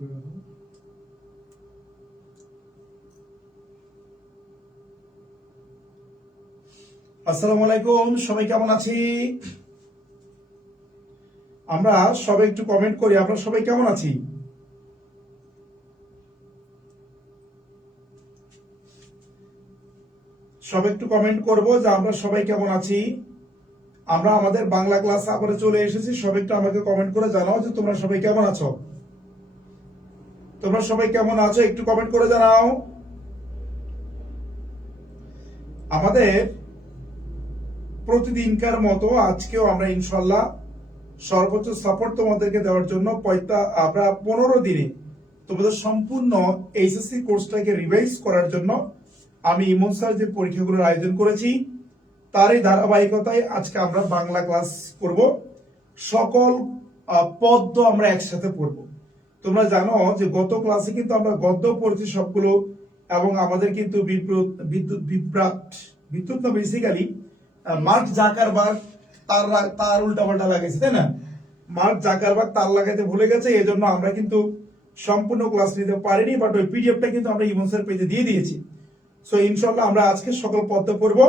আসসালামু আলাইকুম, সবাই কেমন আছি? আমরা সবাই একটু কমেন্ট করি, আমরা সবাই কেমন আছি? সবাই একটু কমেন্ট করব যে আমরা সবাই কেমন আছি। আমরা আমাদের বাংলা ক্লাস আবার চলে এসেছি। সবাই একটু আমাকে কমেন্ট করে জানাও যে তোমরা সবাই কেমন আছো। তোমরা সবাই কেমন আছো একটু কমেন্ট করে জানাও। আমাদের প্রতিদিনকার মতো আজকেও আমরা ইনশাল্লাহ সর্বোচ্চ সাপোর্ট তোমাদেরকে দেওয়ার জন্য আমরা 15 দিনে তোমাদের সম্পূর্ণ এইচএসসি কোর্সটাকে রিভাইজ করার জন্য আমি ইমন স্যার যে পরীক্ষাগুলোর আয়োজন করেছি তারই ধারাবাহিকতায় আজকে আমরা বাংলা ক্লাস করব। সকল পদ্য আমরা একসাথে পড়ব। তোমরা জানো যে গত ক্লাসে কিন্তু আমরা গদ্য পড়েছি সবগুলো, এবং আমাদের কিন্তু বিদ্যুৎ না বেসিক্যালি মার্ক জাকারবার্গ তার উল্টাপাল্টা লাগাইছে, তাই না? মার্ক জাকারবার্গ তার লাগাইতে ভুলে গেছে, এই জন্য আমরা কিন্তু সম্পূর্ণ ক্লাস নিতে পারিনি, বাট ওই পিডিএফটা কিন্তু আমরা ইমন স্যার পেজে দিয়ে দিয়েছি। সো ইনশাল্লাহ আমরা আজকে সকল পদ্য পড়বো।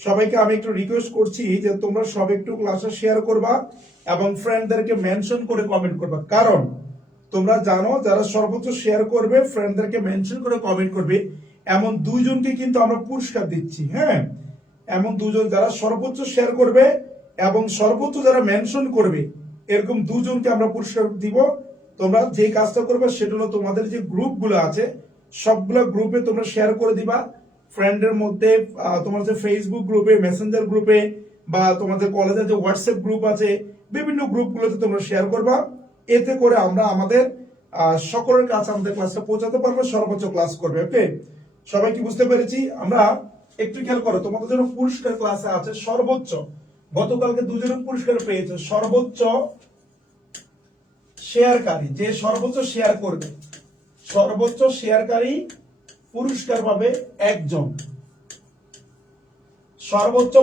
সবাইকে আমি একটু রিকোয়েস্ট করছি যে তোমরা সব একটু ক্লাসে শেয়ার করবা এবং ফ্রেন্ডদেরকে মেনশন করে কমেন্ট করবা, কারণ তোমরা জানো যারা সর্বোচ্চ শেয়ার করবে, ফ্রেন্ডদেরকে মেনশন করে কমেন্ট করবে, এমন দুইজনকে কিন্তু আমরা পুরস্কার দিচ্ছি। হ্যাঁ, এমন দুজন যারা সর্বোচ্চ শেয়ার করবে এবং সর্বোচ্চ যারা মেনশন করবে, এরকম দুজনকে আমরা পুরস্কার দিব। তোমরা যে কাজটা করবে সেটা হলো তোমাদের যে গ্রুপগুলো আছে সবগুলো গ্রুপে তোমরা শেয়ার করে দিবা। ফ্রেন্ডের মধ্যে, তোমার যে ফেসবুক গ্রুপে, মেসেঞ্জার গ্রুপে, বা তোমাদের কলেজের যে হোয়াটসঅ্যাপ গ্রুপ আছে, বিভিন্ন গ্রুপগুলোতে তোমরা শেয়ার করবা। এতে করে আমরা আমাদের সকলের কাছে আমাদের ক্লাসটা পৌঁছাতে পারবো, সর্বোচ্চ ক্লাস করবে। ওকে, সবাই কি বুঝতে পেরেছি? আমরা একটু খেয়াল করো, তোমাদের জন্য পুরস্কার ক্লাসে আছে সর্বোচ্চ, গতকালকে দুজনের পুরস্কার পেয়েছে। সর্বোচ্চ শেয়ারকারী, যে সর্বোচ্চ শেয়ার করবে, সর্বোচ্চ শেয়ারকারী পুরস্কার পাবে একজন। সর্বোচ্চ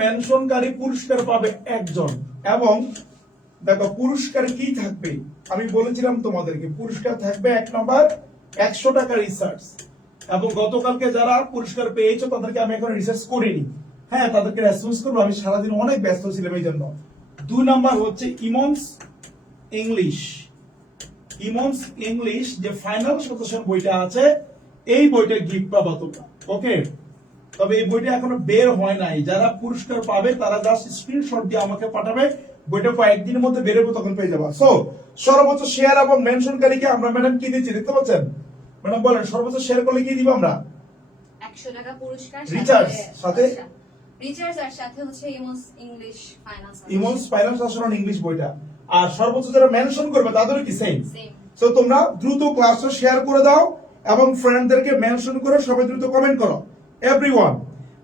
মেনশনকারী পুরস্কার পাবে একজন। এবং দেখো পুরস্কার কি থাকবে, আমি বলেছিলাম তোমাদেরকে পুরস্কার থাকবে 1 নম্বর 100 টাকা রিসার্চ। এবং গতকালকে যারা পুরস্কার পেয়েছো তাদেরকে আমি এখন রিসার্চ করিনি, হ্যাঁ তাদেরকে রেসপন্স করবো, আমি সারাদিন অনেক ব্যস্ত ছিলাম এই জন্য। 2 নম্বর হচ্ছে ইমনস ইংলিশ যে ফাইনাল সাজেশন বইটা আছে, এই বইটা গিফট পাবা তোমরা। ওকে, তবে এই বইটা এখনো বের হয় নাই। যারা পুরস্কার পাবে তারা জাস্ট স্ক্রিনশট দিয়ে আমাকে পাঠাবে, বইটা কয়েকদিনের মধ্যে বেরোবে, তখন পেয়ে যাবা। সো সর্বোচ্চ শেয়ার এবং মেনশনকারীকে আমরা ম্যাডাম কি দিচ্ছি দেখতে পাচ্ছেন? ম্যাডাম বলেন সর্বোচ্চ শেয়ার করলে কি দিব আমরা? 100 টাকা পুরস্কার, রিচার্জ সাথে রিচার্জ আর সাথে হচ্ছে ইমনস ফাইনাল সাজেশন ইংলিশ বইটা। আর সর্বোচ্চ যারা মেনশন করবে তাদেরও কি সেম। সো তোমরা দ্রুত ক্লাসটা শেয়ার করে দাও এবং ফ্রেন্ডদেরকে মেনশন করে সবাই দ্রুত কমেন্ট করো এভরিওয়ান।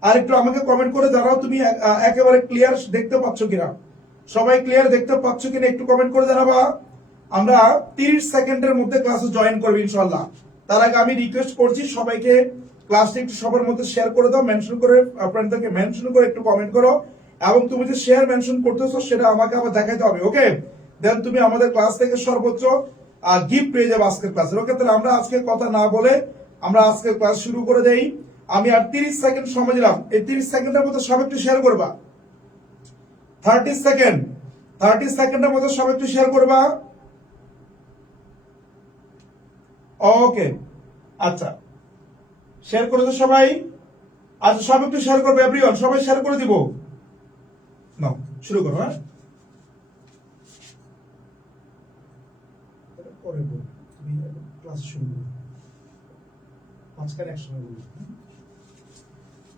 আর একটু আমাকে কমেন্ট করে জানাও তুমি একেবারে ক্লিয়ার দেখতে পাচ্ছ কিনা, সবাই ক্লিয়ার দেখতে পাচ্ছ কিনা একটু কমেন্ট করে জানাবা। আমরা 30 সেকেন্ডের মধ্যে ক্লাসে জয়েন করব ইনশাআল্লাহ। তার আগে আমি রিকোয়েস্ট করছি সবাইকে ক্লাসটা একটু সবার মধ্যে শেয়ার করে দাও, মেনশন করে ফ্রেন্ডদেরকে মেনশন করে একটু কমেন্ট করো, এবং তুমি যে শেয়ার মেনশন করতেছো সেটা আমাকে আবার দেখাইতে হবে। ওকে, দেন তুমি আমাদের ক্লাস থেকে সর্বোচ্চ গিফট পেয়ে যাবে আজকের ক্লাসের। ওকে, তাহলে আমরা আজকে কথা না বলে আমরা আজকের ক্লাস শুরু করে দেই। আমি আর 30 সেকেন্ড সময় দিলাম, এই 30 সেকেন্ডের মধ্যে সব একটু শেয়ার করবা। 30 সেকেন্ডের মধ্যে সব একটু শেয়ার করবা। ওকে, আচ্ছা শেয়ার করে দাও সবাই। আচ্ছা সব একটু শেয়ার করবে এভরিওয়ান, সবাই শেয়ার করে দিব। নাও শুরু করো। হ্যাঁ, পরে বল, তুমি ক্লাস শুরু করো, মাঝখানে একসময় বলবো।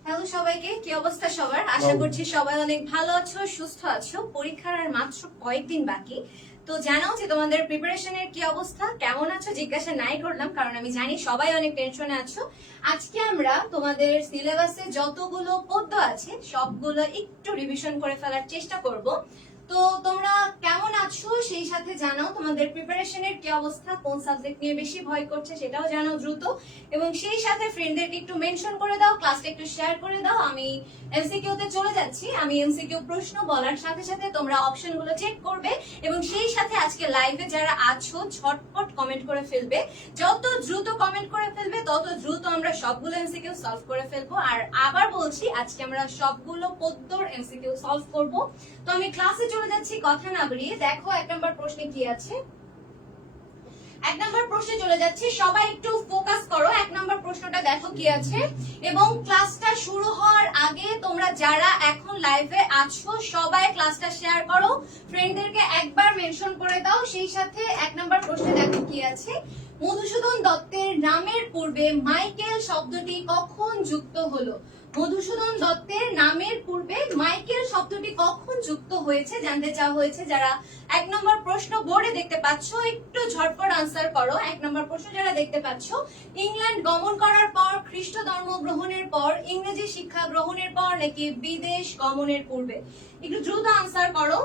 হ্যালো সবাইকে, কি অবস্থা সবার? আশা করছি সবাই অনেক ভালো আছো, সুস্থ আছো। পরীক্ষার আর মাত্র কয়েকদিন বাকি, তো জানাও যে তোমাদের প্রিপারেশনের কি অবস্থা, কেমন আছো জিজ্ঞাসা নাই করলাম, কারণ আমি জানি সবাই অনেক টেনশনে আছো। আজকে আমরা তোমাদের সিলেবাসে যতগুলো পদ্য আছে সবগুলো একটু রিভিশন করে ফেলার চেষ্টা করব। তো তোমরা কেমন আছো সেই সাথে জানাও, তোমাদের প্রিপারেশনের কি অবস্থা, কোন সাবজেক্ট নিয়ে বেশি ভয় করছে সেটাও জানাও দ্রুত, এবং সেই সাথে ফ্রেন্ডদেরকে একটু মেনশন করে দাও, ক্লাসটা একটু শেয়ার করে দাও। আমি এমসিকিউ তে চলে যাচ্ছি। আমি এমসিকিউ প্রশ্ন বলার সাথে সাথে তোমরা অপশনগুলো চেক করবে, এবং সেই সাথে আজকে লাইভে যারা আছো ঝটপট কমেন্ট করে ফেলবে। যত দ্রুত কমেন্ট করে ফেলবে তত দ্রুত আমরা সবগুলো এমসিকিউ সলভ করে ফেলবো। আর আবার বলছি, আজকে আমরা সবগুলো পদ্যর এমসিকিউ সলভ করব। তো আমি ক্লাসে চলে যাচ্ছি কথা না বাড়িয়ে। দেখো 1 নম্বর প্রশ্নে কি আছে। 1 নম্বর প্রশ্নে চলে যাচ্ছি, সবাই একটু ফোকাস করো। 1 নম্বর প্রশ্নটা দেখো কি আছে, এবং ক্লাসটা শুরু হওয়ার আগে তোমরা যারা এখন লাইভে আছো সবাই ক্লাসটা শেয়ার করো, ফ্রেন্ডদেরকে একবার মেনশন করে দাও। সেই সাথে 1 নম্বর প্রশ্নে দেখো কি আছে, মধুসূদন দত্তের নামের পূর্বে মাইকেল শব্দটি কখন যুক্ত হলো? মধুসূদন দত্তের নামের পূর্বে মাইকেল শব্দটি কখন যুক্ত হয়েছে জানতে চাওয়া হয়েছে। যারা 1 নম্বর প্রশ্ন বোর্ডে দেখতে পাচ্ছ একটু ঝটপট আনসার করো। 1 নম্বর প্রশ্ন যারা দেখতে পাচ্ছ, ইংল্যান্ড গমন করার পর, খ্রিস্ট ধর্ম গ্রহণের পর, ইংরেজি শিক্ষা গ্রহণের পর, নাকি বিদেশ গমনের পূর্বে? একটু দ্রুত আনসার করো,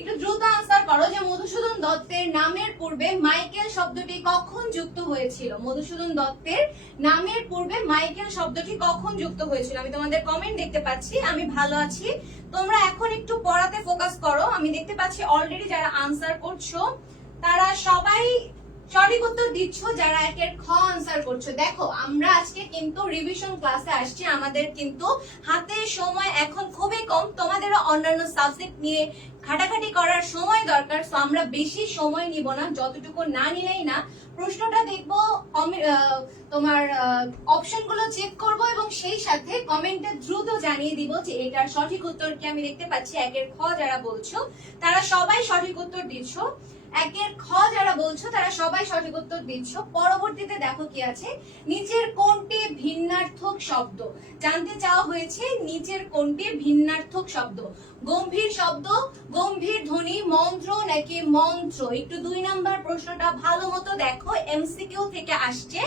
একটু দ্রুত আনসার করো যে মধুসূদন দত্তের নামের পূর্বে মাইকেল শব্দটি কখন যুক্ত হয়েছিল। মধুসূদন দত্তের নামের পূর্বে মাইকেল শব্দটি কখন যুক্ত হয়েছিল? আমি তোমাদের কমেন্ট দেখতে পাচ্ছি। আমি ভালো আছি, তোমরা এখন একটু পড়াতে ফোকাস করো। আমি দেখতে পাচ্ছি অলরেডি যারা আনসার করছো তারা সবাই সঠিক উত্তর দিচ্ছ। যারা 1 খ আনসার করছো, দেখো আমরা আজকে কিন্তু রিভিশন ক্লাসে আসছি, আমাদের কিন্তু হাতে সময় এখন খুবই কম। তোমাদেরও অন্যান্য সাবজেক্ট নিয়ে ঘাটাঘাটি করার সময় দরকার, তো আমরা বেশি সময় নিব না, যতটুকু না নিলেই না। প্রশ্নটা দেখবো, তোমার অপশনগুলো চেক করব, এবং সেই সাথে কমেন্টে দ্রুত জানিয়ে দিব যে এটার সঠিক উত্তর কি। আমি দেখতে পাচ্ছি 1 খ যারা বলছো তারা সবাই সঠিক উত্তর দিচ্ছ। 1 খ যারা বলছো তারা সবাই সঠিক উত্তর দিচ্ছ। পরবর্তীতে দেখো কি আছে, নিচের কোনটি ভিন্নার্থক শব্দ? জানতে চাওয়া হয়েছে নিচের কোনটি ভিন্নার্থক শব্দ। গম্ভীর শব্দ, গম্ভীর ধ্বনি, মন্ত্র নাকি মন্ত্র? একটু 2 নাম্বার প্রশ্নটা ভালো মতো দেখো, এমসিকিউ থেকে আসছে।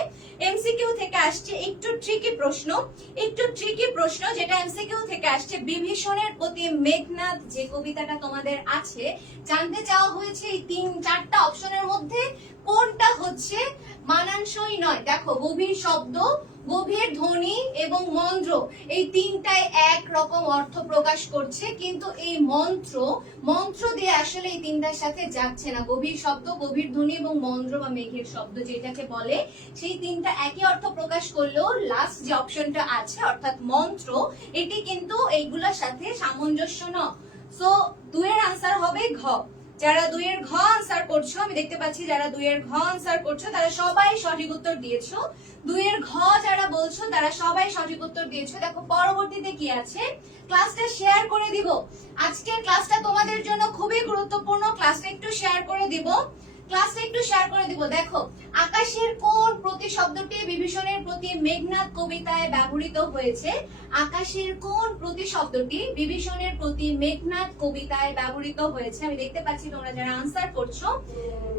এমসিকিউ থেকে আসছে, একটু ট্রিকি প্রশ্ন, একটু ট্রিকি প্রশ্ন যেটা এমসিকিউ থেকে আসছে। বিভীষণের প্রতি মেঘনাদ যে কবিতাটা তোমাদের আছে, জানতে চাওয়া হয়েছে এই 3-4টা অপশনের মধ্যে কোনটা হচ্ছে মানানসই নয়। দেখো, গভীর শব্দ, গভীর ধ্বনি এবং মন্ত্র, এই 3টাই এক রকম অর্থ প্রকাশ করছে, কিন্তু এই মন্ত্র দিয়ে আসলে এই 3টার সাথে যাচ্ছে না। গভীর শব্দ, গভীর ধ্বনি এবং মন্ত্র বা মেঘের শব্দ যেটাকে বলে, সেই 3টা একই অর্থ প্রকাশ করলেও লাস্ট যে অপশনটা আছে অর্থাৎ মন্ত্র, এটি কিন্তু এইগুলোর সাথে সামঞ্জস্য নয়। সো 2 এর আনসার হবে ঘ। যারা 2 এর ঘ আনসার করছো, আমি দেখতে পাচ্ছি যারা 2 এর ঘ আনসার করছো তারা সবাই সঠিক উত্তর দিয়েছো। 2 এর ঘ যারা বলছো তারা সবাই সঠিক উত্তর দিয়েছো। দেখো পরবর্তীতে কি আছে, ক্লাসটা শেয়ার করে দিব। আজকের ক্লাসটা তোমাদের জন্য খুবই গুরুত্বপূর্ণ, ক্লাসটা একটু শেয়ার করে দিব, ক্লাসটা একটু শেয়ার করে দিব। দেখো, আকাশের কোন প্রতিশব্দটি বিভীষণের প্রতি মেঘনাদ কবিতায় ব্যবহৃত হয়েছে? আকাশের কোন প্রতিশব্দটি বিভীষণের প্রতি মেঘনাদ কবিতায় ব্যবহৃত হয়েছে? আমি দেখতে পাচ্ছি তোমরা যারা আনসার করছো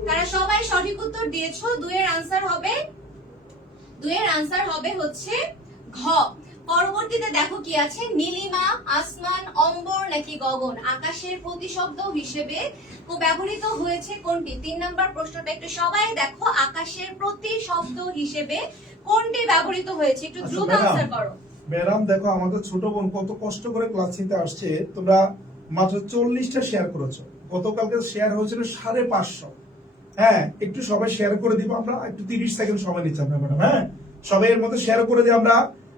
তারা সবাই সঠিক উত্তর দিয়েছো। 2 এর আনসার হবে হচ্ছে ঘ। পরবর্তীতে দেখো কি আছে, নীলিমা, আসমান, অম্বর নাকি গগন? আকাশের প্রতিশব্দ হিসেবে ব্যবহৃত হয়েছে কোনটি? 3 নাম্বার প্রশ্নটা একটু সবাই দেখো, আকাশের প্রতিশব্দ হিসেবে কোনটি ব্যবহৃত হয়েছে? একটু দ্রুত আনসার করো। ম্যাডাম দেখো, আমাদের ছোট বোন কত কষ্ট করে ক্লাস নিতে আসছে, তোমরা মাত্র 40টা শেয়ার করেছো। গতকালকে শেয়ার হয়েছিল 550। হ্যাঁ, একটু সবাই শেয়ার করে দিব। আমরা একটু 30 সেকেন্ড সময় নিচ্ছি আমরা ম্যাডাম। হ্যাঁ, সবাই এর মধ্যে শেয়ার করে দিই আমরা,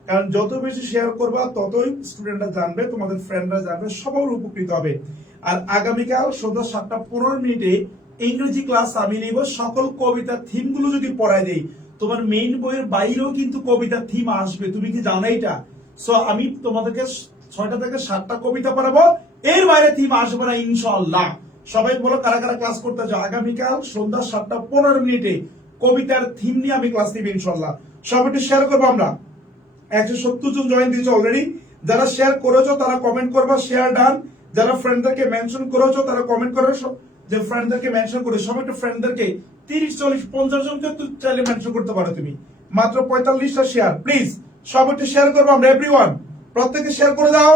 কারণ যত বেশি শেয়ার করবা ততই স্টুডেন্টরা জানবে, তোমাদের ফ্রেন্ডরা জানবে, সবাই উপকৃত হবে। আর আগামীকাল সন্ধ্যা 7:15 ইংরেজি ক্লাস আমি নিব। সকল কবিতার থিম গুলো যদি পড়াই দেই, তোমার মেইন বইয়ের বাইরেও কিন্তু কবিতার থিম আসবে, তুমি কি জানো এটা? সো আমি তোমাদেরকে 6টা থেকে 7টা কবিতা পড়াবো, এর বাইরে থিম আসবে না ইনশাআল্লাহ। সবাই বলো কারা কারা ক্লাস করতে চাও। আগামীকাল সন্ধ্যা 7:15 কবিতার থিম নিয়ে আমি ক্লাস নিব ইনশাআল্লাহ। সব একটু শেয়ার করবো। আমরা 170 জন জয়েন দিয়েছে অলরেডি। যারা শেয়ার করেছো তারা কমেন্ট করবা, শেয়ার ডান। যারা ফ্রেন্ডদেরকে মেনশন করেছো তারা কমেন্ট করো যে ফ্রেন্ডদেরকে মেনশন করে। সব একটু ফ্রেন্ডদেরকে 30, 40, 50 জনকে চাইলে মেনশন করতে পারো তুমি। মাত্র 45টা শেয়ার, প্লিজ সব একটু শেয়ার করবো আমরা। এভরিওয়ান প্রত্যেকে শেয়ার করে দাও,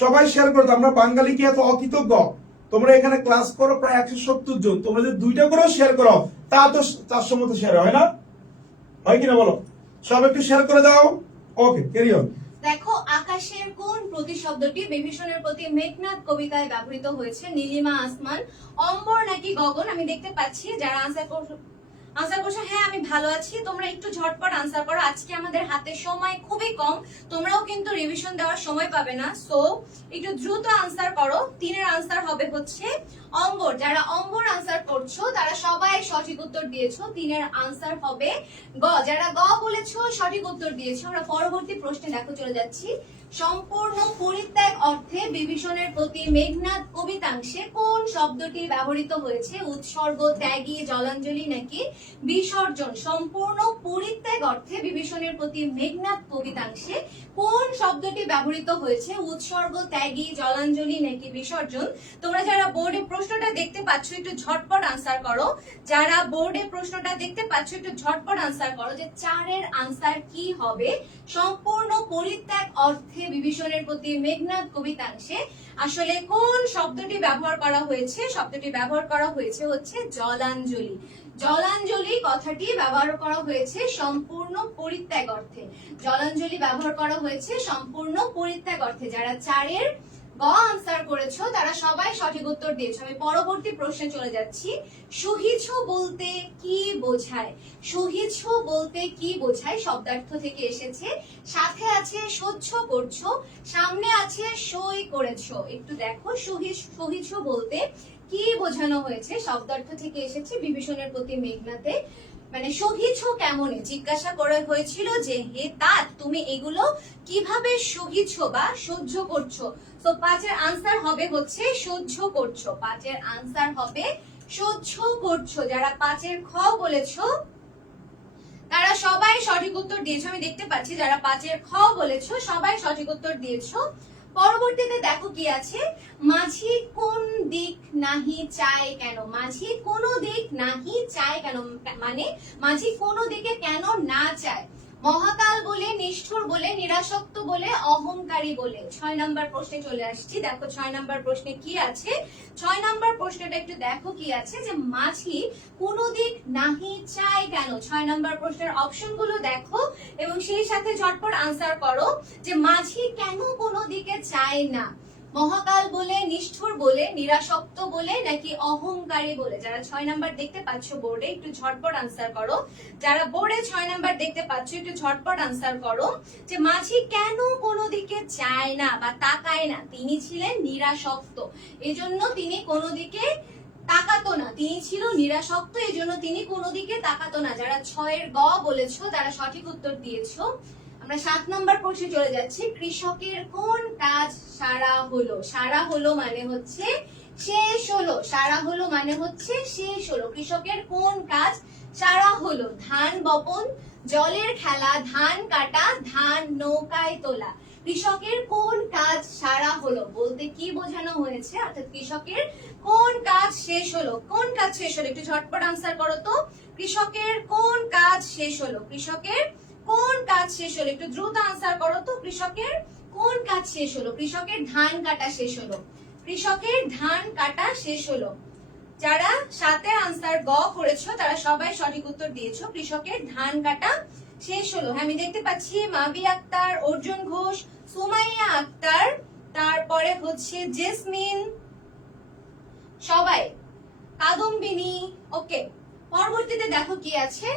সবাই শেয়ার করে দাও। আমরা বাঙালি কি এত অকৃতজ্ঞ তোমরা এখানে ক্লাস করো প্রায় 170 জন, তোমরা যদি 2টা করেও শেয়ার করো তা তো 400 মতো শেয়ার হয় না, হয় কিনা বলো? সব একটু শেয়ার করে দাও। ওকে, ক্যারি অন। দেখো, আকাশের কোন প্রতিশব্দটি বিভীষণের প্রতি মেঘনাদ কবিতায় ব্যবহৃত হয়েছে? নীলিমা, আসমান, অম্বর নাকি গগন? আমি দেখতে পাচ্ছি যারা আনসার করছো, হ্যাঁ আমি ভালো আছি। তোমরা একটু ঝটপট আনসার করো, আজকে আমাদের হাতে সময় খুবই কম, তোমরাও কিন্তু রিভিশন দেওয়ার সময় পাবে না, সো একটু দ্রুত আনসার করো। 3-এর আনসার হবে হচ্ছে অম্বর। যারা অম্বর আনসার করছো তারা সবাই সঠিক উত্তর দিয়েছো। 3-এর আনসার হবে গ। যারা গ বলেছো সঠিক উত্তর দিয়েছো। আমরা পরবর্তী প্রশ্নে দেখো চলে যাচ্ছি। সম্পূর্ণ পরিত্যাগ অর্থে বিভীষণের প্রতি মেঘনাদ কবিতাংশে কোন শব্দটি ব্যবহৃত হয়েছে? উৎসর্গ, ত্যাগী, জলাঞ্জলি নাকি বিসর্জন? সম্পূর্ণ পরিত্যাগ অর্থে বিভীষণের প্রতি মেঘনাদ কবিতাংশে কোন শব্দটি ব্যবহৃত হয়েছে? উৎসর্গ, ত্যাগী, জলাঞ্জলি নাকি বিসর্জন? তোমরা যারা বোর্ডে প্রশ্নটা দেখতে পাচ্ছ একটু ঝটপট আনসার করো। যারা বোর্ডে প্রশ্নটা দেখতে পাচ্ছ একটু ঝটপট আনসার করো যে 4-এর আনসার কি হবে? সম্পূর্ণ পরিত্যাগ অর্থে বিভীষণের প্রতি মেঘনাদ কবিতাংশে আসলে কোন শব্দটি ব্যবহার করা হয়েছে? শব্দটি ব্যবহার করা হয়েছে হচ্ছে জলাঞ্জলি। জলাঞ্জলি কথাটি ব্যবহার করা হয়েছে সম্পূর্ণ পরিত্যাগ অর্থে। জলাঞ্জলি ব্যবহার করা হয়েছে সম্পূর্ণ পরিত্যাগ অর্থে। যারা 4-এর গ আনসার করেছো তারা সবাই সঠিক উত্তর দিয়েছো। আমি পরবর্তী প্রশ্নে চলে যাচ্ছি। সহিছ বলতে কি বোঝায়? সহিছ বলতে কি বোঝায় শব্দার্থ থেকে এসেছে। সাথে আছে সহ্য করছো, সামনে আছে সই করেছো। একটু দেখো, সহিছ বলতে কি বোঝানো হয়েছে? শব্দার্থ থেকে এসেছে বিভীষণের প্রতি মেঘনাদে। মানে সহিছ কেমনে জিজ্ঞাসা করা হয়েছিল যে হে তাত তুমি এগুলো কিভাবে সহিছ বা সহ্য করছো। তো 5-এর আনসার হবে হচ্ছে সহ্য করছো। 5-এর আনসার হবে সহ্য করছো। যারা 5-এর খ বলেছো তারা সবাই সঠিক উত্তর দিয়েছো। আমি দেখতে পাচ্ছি যারা 5-এর খ বলেছো সবাই সঠিক উত্তর দিয়েছো। পরবর্তীতে দেখো কি আছে। মাঝি কোন দিক নাহি চায় কেন? মাঝি কোন দিক নাহি চায় কেন, মানে মাঝি কোন দিকে কেন না চায়? মহাকাল বলে, নিষ্ঠুর বলে, নিরাসক্ত বলে, অহংকারী বলে। 6 নাম্বার প্রশ্নে চলে আসছি। দেখো 6 নাম্বার প্রশ্নে কি আছে। 6 নাম্বার প্রশ্নটা একটু দেখো কি আছে যে মাঝি কোন দিক নাহি চায় কেন। 6 নাম্বার প্রশ্নের অপশন গুলো দেখো এবং সেই সাথে ঝটপট আনসার করো যে মাঝি কেন কোনো দিকে চায় না। মহাকাল বলে, নিষ্ঠুর বলে, নিরাসক্ত বলে নাকি অহংকারী বলে? যারা 6 নাম্বার দেখতে পাচ্ছ বোর্ডে একটু ঝটপট আনসার করো। যারা বোর্ডে 6 নাম্বার দেখতে পাচ্ছ একটু ঝটপট আনসার করো যে মাঝি কেন কোনো দিকে চায় না বা তাকায় না। তিনি ছিলেন নিরাসক্ত, এজন্য তিনি কোনো দিকে তাকাতো না। তিনি ছিল নিরাসক্ত, এজন্য তিনি কোনো দিকে তাকাতো না। যারা 6-এর গ বলেছো তারা সঠিক উত্তর দিয়েছো। আমরা 7 নাম্বার প্রশ্নে চলে যাচ্ছি। কৃষকের কোন কাজ সারা হলো? সারা হলো মানে হচ্ছে শেষ হলো। সারা হলো মানে হচ্ছে শেষ হলো। কৃষকের কোন কাজ সারা হলো? ধান বপন, জলের খেলা, ধান কাটা, ধান নৌকায় তোলা। কৃষকের কোন কাজ সারা হলো বলতে কি বোঝানো হয়েছে? অর্থাৎ কৃষকের কোন কাজ শেষ হলো? কোন কাজ শেষ হলো একটু ঝটপট আনসার করো তো। কৃষকের কোন কাজ শেষ হলো? কৃষকের কোন কাজ শেষ হলো? একটু দ্রুত আনসার করো তো। কৃষকের কোন কাজ শেষ হলো? কৃষকের ধান কাটা শেষ হলো। কৃষকের ধান কাটা শেষ হলো। যারা 7-এর আনসার গ করেছো তারা সবাই সঠিক উত্তর দিয়েছো। কৃষকের ধান কাটা শেষ হলো। হ্যাঁ আমি দেখতে পাচ্ছি মাবি আক্তার, অর্জুন ঘোষ, সুমাইয়া আক্তার, তারপরে হচ্ছে জেসমিন, সবাই, কাদম্বিনী। ওকে, পরবর্তীতে দেখো কি আছে।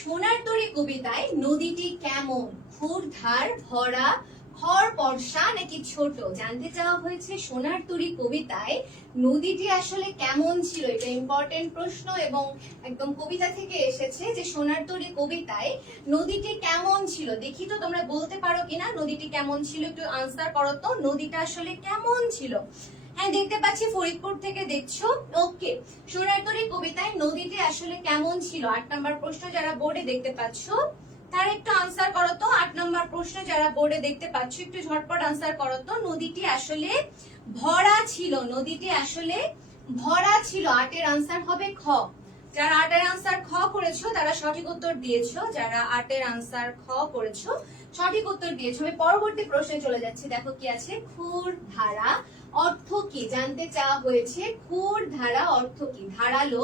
সোনার তরী কবিতায় নদীটি কেমন? ক্ষুরধার, ভরা, খড় পরশা নাকি ছোট? জানতে চাওয়া হয়েছে সোনার তরী কবিতায় নদীটি আসলে কেমন ছিল। এটা ইম্পর্টেন্ট প্রশ্ন এবং একদম কবিতা থেকে এসেছে যে সোনার তরী কবিতায় নদীটি কেমন ছিল। দেখি তো তোমরা বলতে পারো কিনা নদীটি কেমন ছিল, একটু আনসার করো তো। নদীটা আসলে কেমন ছিল? হ্যাঁ দেখতে পাচ্ছি ফরিদপুর থেকে দেখছো। ওকে, সোনার তরী কবিতায় নদীটি আসলে কেমন ছিল? 8 নাম্বার প্রশ্ন যারা বোর্ডে দেখতে পাচ্ছ তারা একটু আনসার করো তো। 8 নাম্বার প্রশ্ন যারা বোর্ডে দেখতে পাচ্ছ একটু ঝটপট আনসার করো তো। নদীটি আসলে ভরা ছিল। নদীটি আসলে ভরা ছিল। 8-এর আনসার হবে খ। যারা 8-এর আনসার খ করেছো তারা সঠিক উত্তর দিয়েছো। যারা 8-এর আনসার খ করেছো সঠিক উত্তর দিয়েছো। আমি পরবর্তী প্রশ্নে চলে যাচ্ছি। দেখো কি আছে। ক্ষুর ধারা, অর্থ কি জানতে চাওয়া হয়েছে। খুর ধারা অর্থ কি, ধারালো,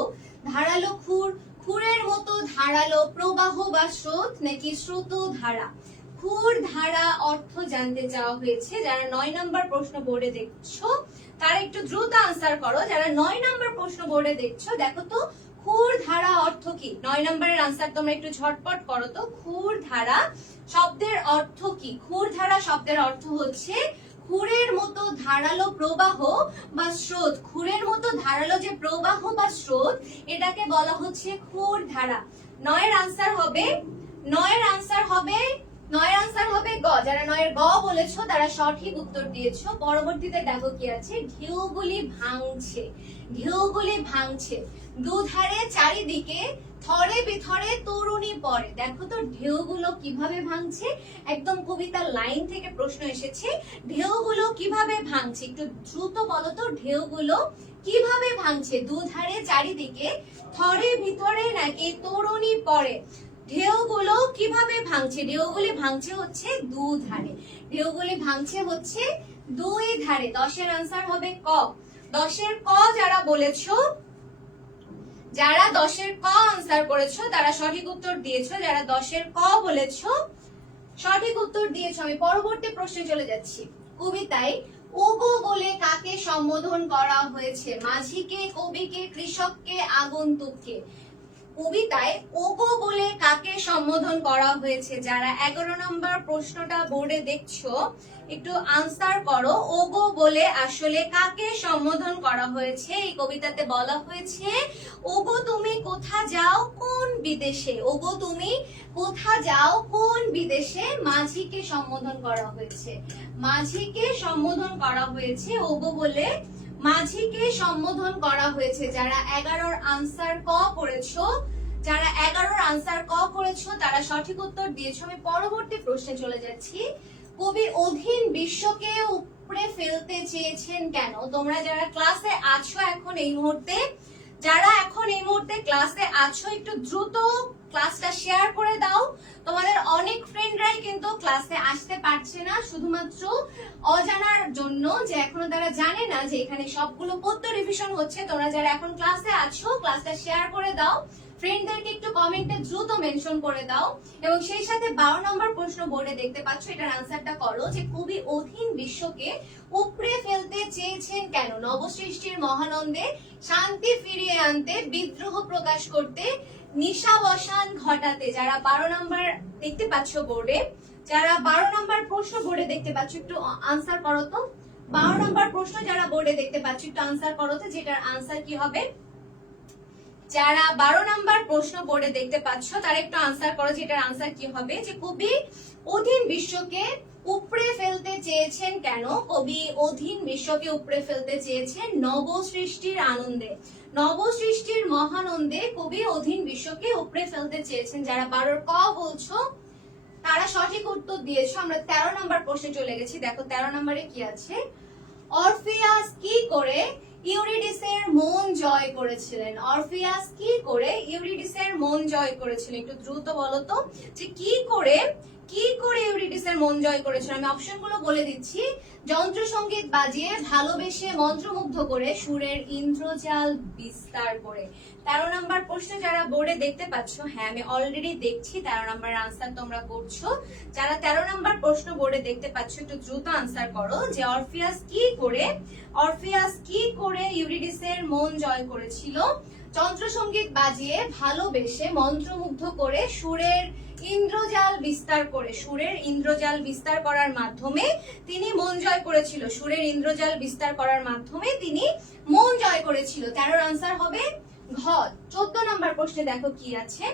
ধারালো খুর, খুরের মতো ধারালো প্রবাহ বা স্রোত নাকি স্রোত ধারা। খুর ধারা অর্থ জানতে চাওয়া হয়েছে। যারা 9 নম্বর প্রশ্ন বোর্ডে দেখছো তারা একটু দ্রুত আনসার করো। যারা 9 নম্বর প্রশ্ন বোর্ডে দেখছো দেখো তো খুর ধারা অর্থ কি। 9 নম্বরের আনসার তোমরা একটু ঝটপট করো তো। খুর ধারা শব্দের অর্থ কি। খুর ধারা শব্দের অর্থ হচ্ছে খুরের মতো ধারালো প্রবাহ বা স্রোত। খুরের মতো ধারালো যে প্রবাহ বা স্রোত এটাকে বলা হচ্ছে খুর ধারা। 9 এর আনসার হবে 9 এর আনসার হবে 9 এর আনসার হবে গ। যারা 9 এর গ বলেছো তারা সঠিক উত্তর দিয়েছো। পরবর্তীতে দেখো কি আছে, ঢেউগুলি ভাঙছে, ঢেউগুলি ভাঙছে, দুধারে চারিদিকে থরে বিথরে তরুণী পড়ে। দেখো তো ঢেউগুলো কিভাবে ভাঙছে, একদম কবিতার লাইন থেকে প্রশ্ন এসেছে। ঢেউগুলো কিভাবে ভাঙছে, একটু দ্রুত বলো তো ঢেউগুলো কিভাবে ভাঙছে। দুধারে চারিদিকে থরে ভিতরে নাকি তরুণী পড়ে। ঢেউগুলো কিভাবে ভাঙছে, ঢেউগুলি ভাঙছে হচ্ছে দুধারে, ঢেউগুলি ভাঙছে হচ্ছে দুই ধারে। 10 এর আনসার হবে ক। 10 এর ক যারা বলেছো, যারা 10 এর ক আনসার করেছো তারা সঠিক উত্তর দিয়েছো। যারা 10 এর ক বলেছো সঠিক উত্তর দিয়েছো। আমি পরবর্তী প্রশ্নে চলে যাচ্ছি। কবিতায় ওগো বলে কাকে সম্বোধন করা হয়েছে, মাঝিকে, কবিকে, কৃষককে, আগন্তুককে। কবিতায় ওগো বলে কাকে সম্বোধন করা হয়েছে। যারা 11 নম্বর প্রশ্নটা বোর্ডে দেখছো একটু আনসার করো। ওগো বলে আসলে কাকে সম্বোধন করা হয়েছে। এই কবিতাতে বলা হয়েছে ওগো তুমি কোথা যাও কোন বিদেশে, ওগো তুমি কোথা যাও কোন বিদেশে। মাঝিকে সম্বোধন করা হয়েছে, মাঝিকে সম্বোধন করা হয়েছে ওগো বলে, মাঝিকে সম্বোধন করা হয়েছে। যারা 11 আনসার ক করেছো, যারা 11 আনসার ক করেছো তারা সঠিক উত্তর দিয়েছো। আমি পরবর্তী প্রশ্নে চলে যাচ্ছি। কবি অধীন বিশ্বকে উপড়ে ফেলতে চেয়েছেন কেন। তোমরা যারা ক্লাসে আছো এখন এই মুহূর্তে, যারা এখন এই মুহূর্তে ক্লাসে আছো একটু দ্রুত ক্লাসটা শেয়ার করে দাও। তোমাদের অনেক ফ্রেন্ডরাই কিন্তু ক্লাসে আসতে পারছে না শুধুমাত্র অজানার জন্য, যে এখনো তারা জানে না যে এখানে সবগুলো পদ্য রিভিশন হচ্ছে। তোমরা যারা এখন ক্লাসে আছো ক্লাসটা শেয়ার করে দাও, ফ্রেন্ডদেরকে একটু কমেন্টে দ্রুত মেনশন করে দাও। এবং সেই সাথে 12 নম্বর প্রশ্ন বোর্ডে দেখতে পাচ্ছ, এটার আনসারটা করো যে কবি অধীন বিশ্বকে উপড়ে ফেলতে চেয়েছেন কেন। নবসৃষ্টির মহানন্দে শান্তি ফিরিয়ে আনতে, বিদ্রোহ প্রকাশ করতে, নিশাবসান ঘটাতে। যারা 12 নম্বর দেখতে পাচ্ছ বোর্ডে, যারা 12 নম্বর প্রশ্ন বোর্ডে দেখতে পাচ্ছ একটু আনসার করো তো। 12 নম্বর প্রশ্ন যারা বোর্ডে দেখতে পাচ্ছ একটু আনসার করো তো, যেটার আনসার কি হবে। যারা 12 নম্বর প্রশ্ন বোর্ডে দেখতে পাচ্ছ তারা একটু আনসার করো, যেটার আনসার কি হবে। যে কবি অধীন বিশ্বকে উপড়ে ফেলতে চেয়েছেন কেন। কবি অধীন বিশ্বকে উপড়ে ফেলতে চেয়েছেন নবসৃষ্টির আনন্দে, নবসৃষ্টির মহানন্দে কবি অধীন বিশ্বকে উপড়ে ফেলতে চেয়েছেন। যারা 12 ক বলছো তারা সঠিক উত্তর দিয়েছো। আমরা 13 নম্বর প্রশ্নে চলে গেছি। দেখো 13 নম্বরে কি আছে। অরফিয়াস কি করে ইউরিডিসের মন জয় করেছিলেন। অরফিয়াস কি করে ইউরিডিসের মন জয় করেছিলেন। একটু দ্রুত বলো তো যে কি করে ইউরিডিসের মন জয় করেছিলেন। আমি অপশনগুলো বলে দিচ্ছি। যন্ত্র সঙ্গীত বাজিয়ে, ভালোবেসে, মন্ত্রমুগ্ধ করে, সুরের ইন্দ্রজাল বিস্তার করে। 13 নম্বর প্রশ্ন যারা বোর্ডে দেখতে পাচ্ছ, হ্যাঁ আমি অলরেডি দেখছি 13 নম্বর আনসার তোমরা করছো। যারা 13 নম্বর প্রশ্ন বোর্ডে দেখতে পাচ্ছ একটু দ্রুত আনসার করো যে অরফিয়াস কি করে ইউরিডিসের মন জয় করেছিল। যন্ত্র সঙ্গীত বাজিয়ে, ভালোবেসে, মন্ত্রমুগ্ধ করে, সুরের ইন্দ্রজাল বিস্তার করে। সুরের ইন্দ্রজাল বিস্তার করার মাধ্যমে তিনি মন জয় করেছিল। সুরের ইন্দ্রজাল বিস্তার করার মাধ্যমে তিনি মন জয় করেছিল। 13 আনসার হবে ঘ। 14 নম্বর প্রশ্নে দেখো কি আছে।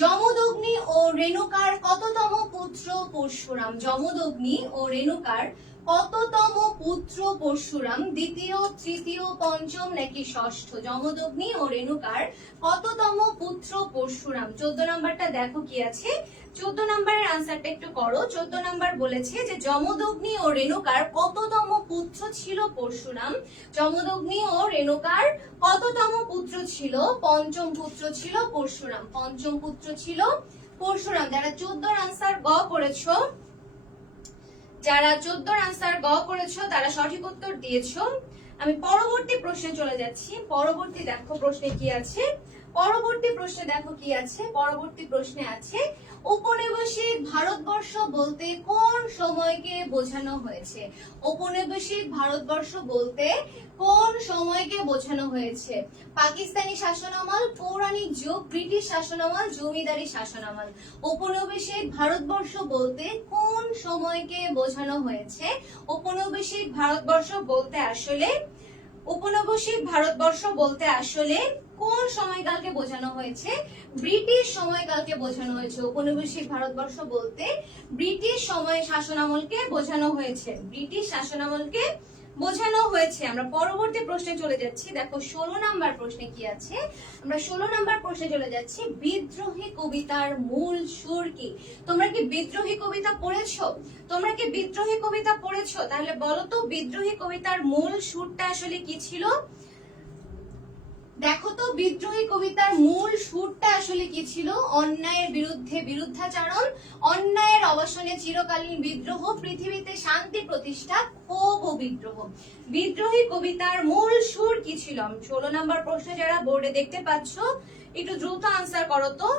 যমদগ্নি ও রেণুকার কততম পুত্র পরশুরাম। যমদগ্নি ও রেণুকার কততম পুত্র পরশুরাম, দ্বিতীয়, তৃতীয়, পঞ্চম নাকি ষষ্ঠ। যমদগ্নি ও রেণুকার কততম পুত্র পরশুরাম। 14 নম্বরটা দেখো কি আছে। 14 নম্বরের আনসারটা একটু করো। 14 নম্বর বলেছে যে যমদগ্নি ও রেণুকার কততম পুত্র ছিল পরশুরাম। যমদগ্নি ও রেণুকার কততম পুত্র ছিল, পঞ্চম পুত্র ছিল পরশুরাম, পঞ্চম পুত্র ছিল পরশুরাম। যারা 14 আনসার গ করেছো, যারা 14 আনসার গ করেছো তারা সঠিক উত্তর দিয়েছো। আমি পরবর্তী প্রশ্নে চলে যাচ্ছি। পরবর্তী দেখো প্রশ্নে কি আছে, পরবর্তী প্রশ্নে দেখো কি আছে, পরবর্তী প্রশ্নে আছে ঔপনিবেশিক ভারতবর্ষ বলতে কোন সময়কে বোঝানো হয়েছে? ঔপনিবেশিক ভারতবর্ষ বলতে কোন সময়কে বোঝানো হয়েছে? পাকিস্তানি শাসনামল, পৌরাণিক যুগ, ব্রিটিশ শাসনামল, জমিদারি শাসনামল। ঔপনিবেশিক ভারতবর্ষ বলতে কোন সময়কে বোঝানো হয়েছে? ঔপনিবেশিক ভারতবর্ষ বলতে আসলে ঔপনিবেশিক ভারতবর্ষ বলতে আসলে কোন সময়কালকে বোঝানো হয়েছে? ব্রিটিশ সময়কালকে বোঝানো হয়েছে। ঔপনিবেশিক ভারতবর্ষ বলতে ব্রিটিশ সময় শাসনামলকে বোঝানো হয়েছে, ব্রিটিশ শাসনামলকে বোঝানো হয়েছে। আমরা পরবর্তী প্রশ্নে চলে যাচ্ছি। দেখো 16 নাম্বার প্রশ্নে কি আছে, আমরা 16 নাম্বার প্রশ্নে চলে যাচ্ছি। বিদ্রোহী কবিতার মূল সুর কি? তোমরা কি বিদ্রোহী কবিতা পড়েছো? তোমরা কি বিদ্রোহী কবিতা পড়েছো? তাহলে বলো তো বিদ্রোহী কবিতার মূল সুরটা আসলে কি ছিল? দেখো তো বিদ্রোহী কবিতার মূল সুরটা আসলে কি ছিল? অন্যায়ের বিরুদ্ধে বিরুদ্ধাচরণ, অন্যায়ের অবসানে চিরকালীন বিদ্রোহ, পৃথিবীতে শান্তি প্রতিষ্ঠা, ক্ষোভ ও বিদ্রোহ। বিদ্রোহী কবিতার মূল সুর কি ছিল? 16 নাম্বার প্রশ্ন যারা বোর্ডে দেখতে পাচ্ছ একটু দ্রুত আনসার করো তো।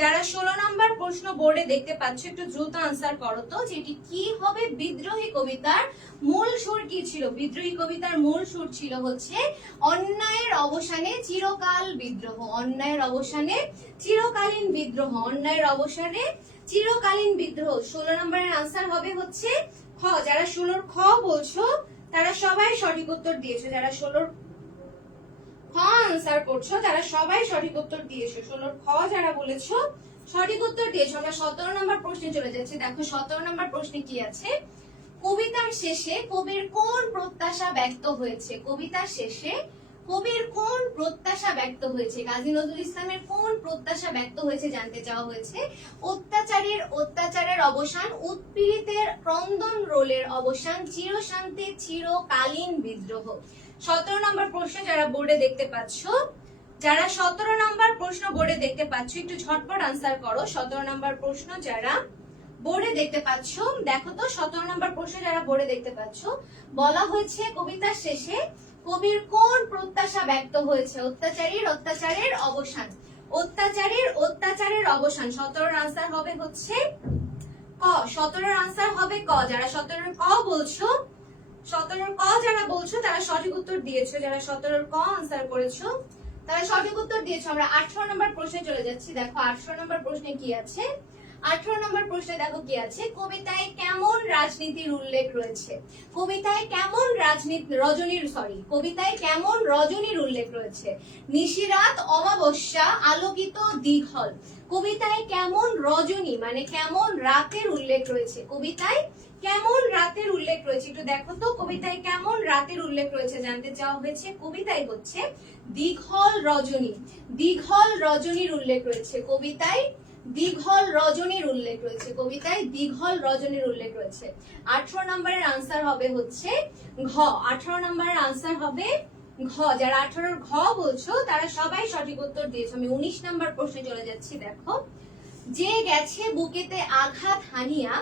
যারা 16 নাম্বার প্রশ্ন বোর্ডে দেখতে পাচ্ছ একটু দ্রুত আনসার করো তো, যেটি কি হবে? বিদ্রোহী কবিতার মূল সুর কি ছিল? বিদ্রোহী কবিতার মূল সুর ছিল হচ্ছে অন্যায়ের অবসানে চিরকাল বিদ্রোহ, অন্যায়ের অবসানে চিরকালীন বিদ্রোহ, অন্যায়ের অবসানে চিরকালীন বিদ্রোহ। 16 নম্বরের আনসার হবে হচ্ছে খ। যারা 16 খ বলছো তারা সবাই সঠিক উত্তর দিয়েছো। যারা 16 খ আনসার করছো তারা সবাই সঠিক উত্তর দিয়েছো। 16 খ যারা বলেছো সঠিক উত্তর দিয়েছো। আমরা 17 নম্বর প্রশ্নে চলে যাচ্ছি। দেখো 17 নম্বর প্রশ্নে কি আছে, কবিতার শেষে কবির কোন প্রত্যাশা ব্যক্ত হয়েছে? কবিতার শেষে কবির কোন প্রত্যাশা ব্যক্ত হয়েছে? কাজী নজরুল ইসলামের কোন প্রত্যাশা ব্যক্ত হয়েছে জানতে চাওয়া হয়েছে। অত্যাচারের অবসান, উৎপীড়িতের ক্রন্দন রোলের অবসান, চিরশান্তি, চিরকালীন বিদ্রোহ। 17 নম্বর প্রশ্ন যারা বোর্ডে দেখতে পাচ্ছ, যারা 17 নম্বর প্রশ্ন বোর্ডে দেখতে পাচ্ছ একটু ঝটপট আনসার করো। 17 নম্বর প্রশ্ন যারা বোর্ডে দেখতে পাচ্ছ, দেখো তো 17 নম্বর প্রশ্ন যারা বোর্ডে দেখতে পাচ্ছ, বলা হয়েছে কবিতার শেষে কবির কোন প্রত্যাশা ব্যক্ত হয়েছে? অত্যাচারের অবসান, অত্যাচারের অবসান। 17 আনসার হবে হচ্ছে ক। 17 আনসার হবে ক। যারা 17 ক বলছো, 17 ক যারা বলছো তারা সঠিক উত্তর দিয়েছো। যারা 17 ক আনসার করেছো তারা সঠিক উত্তর দিয়েছো। আমরা 18 নম্বর প্রশ্নে চলে যাচ্ছি। দেখো 18 নম্বর প্রশ্নে কি আছে, 18 নম্বর প্রশ্নে দেখো কি আছে, কবিতায় কেমন রাজনীতির উল্লেখ রয়েছে? কবিতায় কেমন কবিতায় কেমন রজনীর উল্লেখ রয়েছে? নিশিরাত, অমাবস্যা, আলোকিত, দীঘল। কবিতায় কেমন রজনী মানে কেমন রাতের উল্লেখ রয়েছে? কবিতায় কেমন রাতের উল্লেখ রয়েছে একটু দেখো তো। কবিতায় কেমন রাতের উল্লেখ রয়েছে জানতে চাওয়া হয়েছে। কবিতায় হচ্ছে দীঘল রজনী, দীঘল রজনীর উল্লেখ রয়েছে। কবিতায় দীঘল রজনীর উল্লেখ রয়েছে। কবিতায় দীঘল রজনীর উল্লেখ রয়েছে। 18 নম্বরের আনসার হবে হচ্ছে ঘ। 18 নম্বরের আনসার হবে ঘ। যারা 18 ঘ বলছো তারা সবাই সঠিক উত্তর দিয়েছো। আমি 19 নম্বর প্রশ্নে চলে যাচ্ছি। দেখো, যে গেছে বুকেতে আঘাত হানিয়া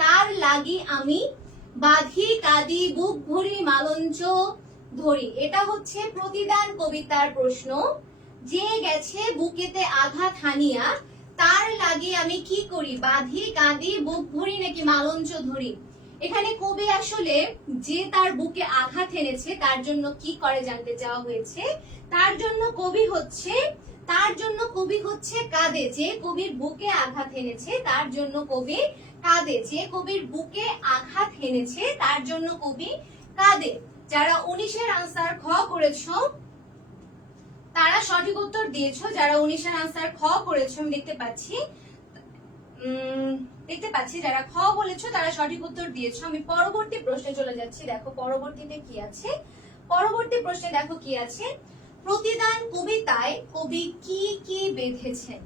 তার লাগি আমি বাঁধি কাঁদি বুক ভরি মালঞ্চ ধরি। এটা হচ্ছে প্রতিদান কবিতার প্রশ্ন। যে গেছে বুকেতে আঘাত হানিয়া তার লাগি আমি কি করি? বাঁধি কাঁদি বুক ভরি নাকি মালঞ্চ ধরি? এখানে কবি আসলে যে তার বুকে আঘাত এনেছে তার জন্য কি করে জানতে চাওয়া হয়েছে। তার জন্য কবি হচ্ছে কাঁদে। যে কবির বুকে আঘাত এনেছে তার জন্য কবি কাঁদে। যে কবির বুকে আঘাত এনেছে তার জন্য কবি কাঁদে। যারা 19 আনসার খ করেছো তারা সঠিক উত্তর দিয়েছো। যারা 19 আনসার খ করেছো আমি দেখতে পাচ্ছি যারা খ বলেছো তারা সঠিক উত্তর দিয়েছো। আমি পরবর্তী প্রশ্নে চলে যাচ্ছি। দেখো পরবর্তীতে কি আছে, পরবর্তী প্রশ্নে দেখো কি আছে, প্রতিদান কবিতায় কবি কি কি বেঁধেছেন?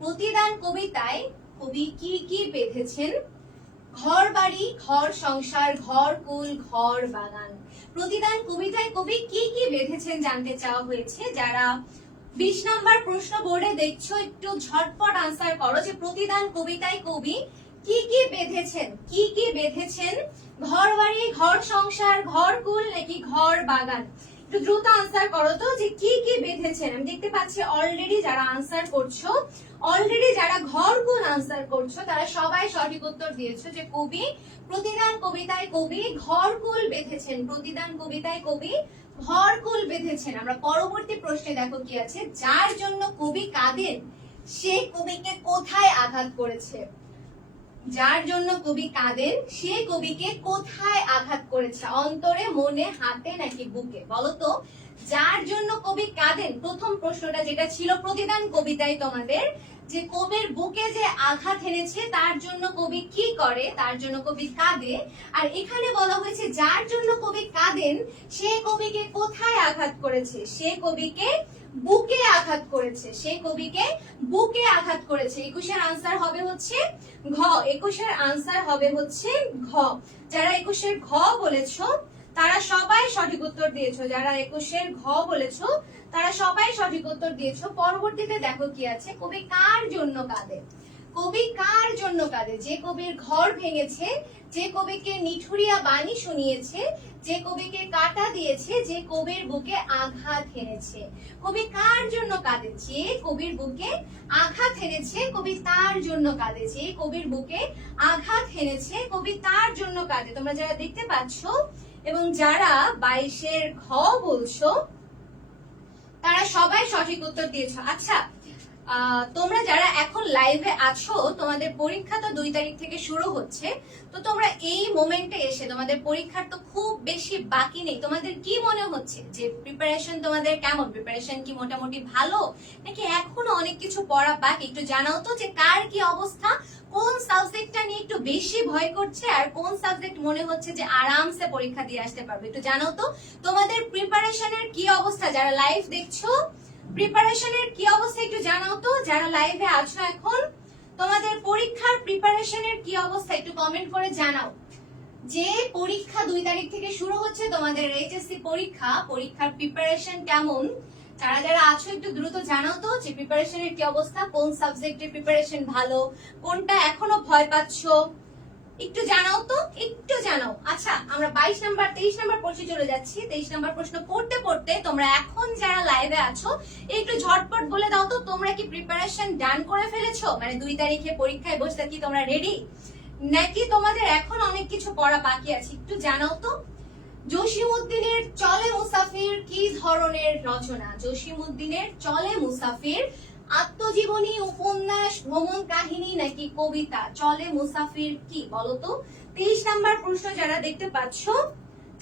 প্রতিদান কবিতায় কবি কি কি বেঁধেছেন? ঘর বাড়ি, ঘর সংসার, ঘর কুল, ঘর বাগান। প্রতিদান কবিতায় কবি কি কি বেঁধেছেন জানতে চাওয়া হয়েছে। যারা 20 নাম্বার প্রশ্ন বোর্ডে দেখছো একটু ঝটপট আনসার করো যে প্রতিদান কবিতায় কবি কি কি বেঁধেছেন, কি কি বেঁধেছেন ঘর বাড়ি, ঘর সংসার, ঘর কুল নাকি ঘর বাগান? একটু দ্রুত আনসার করো তো যে কি কি বেঁধেছেন। আমি দেখতে পাচ্ছি অলরেডি যারা আনসার করছো, অলরেডি যারা ঘর কুল আনসার করছো তারা সবাই সঠিক উত্তর দিয়েছো যে কবি প্রতিদান কবিতায় কবি ঘরকুল বেঁধেছেন। প্রতিদান কবিতায় কবি ঘরকুল বেঁধেছেন। আমরা পরবর্তী প্রশ্নে দেখো কি আছে, যার জন্য কবি কাঁদেন সে কবিকে কোথায় আঘাত করেছে? যার জন্য কবি কাঁদেন সে কবিকে কোথায় আঘাত করেছে? অন্তরে, মনে, হাতে নাকি বুকে? বলো তো, যার জন্য কবি কাঁদেন, প্রথম প্রশ্নটা যেটা ছিল প্রতিদান কবিতায় তোমাদের, যে কবির বুকে যে আঘাত এনেছে তার জন্য কবি কি করে? তার জন্য কবি কাঁদে। আর এখানে বলা হয়েছে যার জন্য কবি কাঁদেন সে কবিকে কোথায় আঘাত করেছে? সে কবিকে বুকে আঘাত করেছে। সে কবিকে বুকে আঘাত করেছে। 21-এর আনসার হবে হচ্ছে ঘ। 21-এর আনসার হবে হচ্ছে ঘ। যারা 21-এর ঘ বলেছো তারা সবাই সঠিক উত্তর দিয়েছো। যারা 21-এর ঘ বলেছো তারা সবাই সঠিক উত্তর দিয়েছো। পরবর্তীতে দেখো কি আছে, কবি কার জন্য কাঁদে? কবি কার জন্য কাঁদে? যে কবির ঘর ভেঙেছে, যে কবিকে নিঠুরিয়া বাণী শুনিয়েছে, যে কবিকে কাটা দিয়েছে, যে কবির বুকে আঘাত হেনেছে। কবি কার জন্য কাঁদে? যে কবির বুকে আঘাত হেনেছে কবি তার জন্য কাঁদে। যে কবির বুকে আঘাত হেনেছে কবি তার জন্য কাঁদে। তোমরা যারা দেখতে পাচ্ছ এবং যারা 22-এর ঘ বলছো তারা সবাই সঠিক উত্তর দিয়েছো। আচ্ছা, তোমরা যারা এখন লাইভে আছো তোমাদের পরীক্ষা তো 2 তারিখ থেকে শুরু হচ্ছে, তো তোমরা এই মোমেন্টে এসে তোমাদের পরীক্ষার তো খুব বেশি বাকি নেই, তোমাদের কি মনে হচ্ছে যে প্রিপারেশন তোমাদের কেমন? প্রিপারেশন কি মোটামুটি ভালো নাকি এখনো অনেক কিছু পড়া বাকি? একটু জানাও তো যে কার কি অবস্থা, কোন সাবজেক্টটা নিয়ে একটু বেশি ভয় করছে আর কোন সাবজেক্ট মনে হচ্ছে যে আরামসে পরীক্ষা দিয়ে আসতে পারবে। একটু জানাও তো তোমাদের প্রিপারেশনের কি অবস্থা। যারা লাইভ দেখছো প্রিপারেশনের কি অবস্থা একটু জানাও তো। যারা লাইভে আছো এখন তোমাদের পরীক্ষার প্রিপারেশনের কি অবস্থা একটু কমেন্ট করে জানাও। যে পরীক্ষা 2 তারিখ থেকে শুরু হচ্ছে তোমাদের এইচএসসি পরীক্ষা, পরীক্ষার প্রিপারেশন কেমন? যারা যারা আছো একটু দ্রুত জানাও তো যে প্রিপারেশনের কি অবস্থা, কোন সাবজেক্টের প্রিপারেশন ভালো, কোনটা এখনো ভয় পাচ্ছো একটু জানাও তো, একটু জানাও। আচ্ছা, আমরা 22 নাম্বার 23 নাম্বার প্রশ্নে চলে যাচ্ছি। 23 নাম্বার প্রশ্ন পড়তে পড়তে তোমরা এখন যারা লাইভে আছো একটু ঝটপট বলে দাও তো তোমরা কি প্রিপারেশন ডান করে ফেলেছো? মানে 2 তারিখে পরীক্ষায় বসতে কি তোমরা রেডি নাকি তোমাদের এখন অনেক কিছু পড়া বাকি আছে? একটু জানাও তো। জসিমউদ্দিনের চলে মুসাফির কি ধরনের রচনা? জসিমউদ্দিনের চলে মুসাফির আত্মজীবনী, উপন্যাস, ভ্রমণ কাহিনী নাকি কবিতা? চলে মুসাফির কি বলতো? 23 নাম্বার প্রশ্ন যারা দেখতে পাচ্ছ,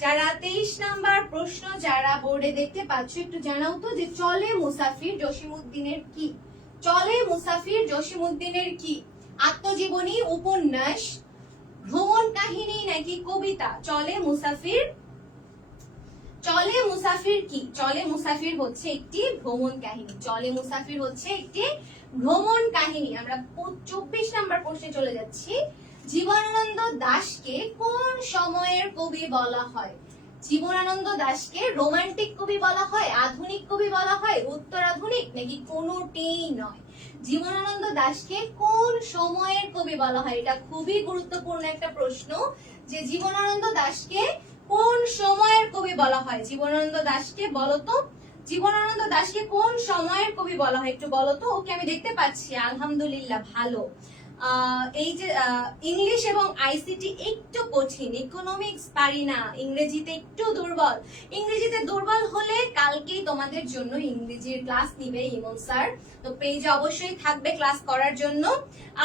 যারা 23 নাম্বার প্রশ্ন যারা বোর্ডে দেখতে পাচ্ছ একটু জানাও তো যে চলে মুসাফির জসিমউদ্দিনের কি? চলে মুসাফির জসিমউদ্দিনের কি? আত্মজীবনী, উপন্যাস, ভ্রমণ কাহিনী নাকি কবিতা? চলে মুসাফির, চলে মুসাফির কি? চলে মুসাফির হচ্ছে একটি ভ্রমণ কাহিনী। চলে মুসাফির হচ্ছে একটি ভ্রমণ কাহিনী। আমরা 24 নাম্বার প্রশ্নে চলে যাচ্ছি। জীবনানন্দ দাশকে কোন সময়ের কবি বলা হয়? জীবনানন্দ দাশকে রোমান্টিক কবি বলা হয়, আধুনিক কবি বলা হয়, উত্তরাধুনিক নাকি কোনোটিই নয়? জীবনানন্দ দাশকে কোন সময়ের কবি বলা হয়? এটা খুবই গুরুত্বপূর্ণ একটা প্রশ্ন যে জীবনানন্দ দাশকে কোন সময়ের কবি বলা হয়? জীবনানন্দ দাশকে বলো তো, জীবনানন্দ দাশকে কোন সময়ের কবি বলা হয় একটু বলো তো। ওকে, আমি দেখতে পাচ্ছি, আলহামদুলিল্লাহ ভালো। এই যে ইংলিশ এবং আইসিটি একটু কঠিন, ইকোনমিক্স পারি না, ইংরেজিতে একটু দুর্বল। ইংরেজিতে দুর্বল হলে কালকেই তোমাদের জন্য ইংরেজির ক্লাস নিবে ইমন স্যার, তো পেজে অবশ্যই থাকবে ক্লাস করার জন্য।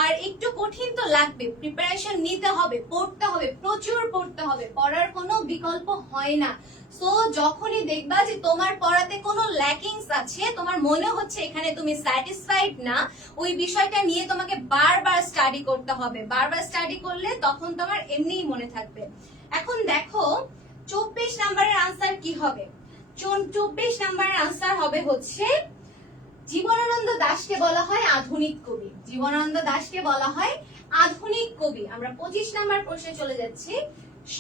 আর একটু কঠিন তো লাগবে, প্রিপারেশন নিতে হবে, পড়তে হবে, প্রচুর পড়তে হবে, পড়ার কোনো বিকল্প হয় না। সো যখনই দেখবা যে তোমার পড়াতে কোনো ল্যাকিংস আছে, তোমার মনে হচ্ছে এখানে তুমি স্যাটিসফাইড না, ওই বিষয়টা নিয়ে তোমাকে বারবার স্টাডি করতে হবে। বারবার স্টাডি করলে তখন তোমার এমনিই মনে থাকবে। এখন দেখো 24 নাম্বারের আনসার কি হবে? 24 নাম্বারের আনসার হবে হচ্ছে জীবনানন্দ দাশকে বলা হয় আধুনিক কবি। জীবনানন্দ দাশকে বলা হয় আধুনিক কবি। আমরা 25 নাম্বার প্রশ্নে চলে যাচ্ছি।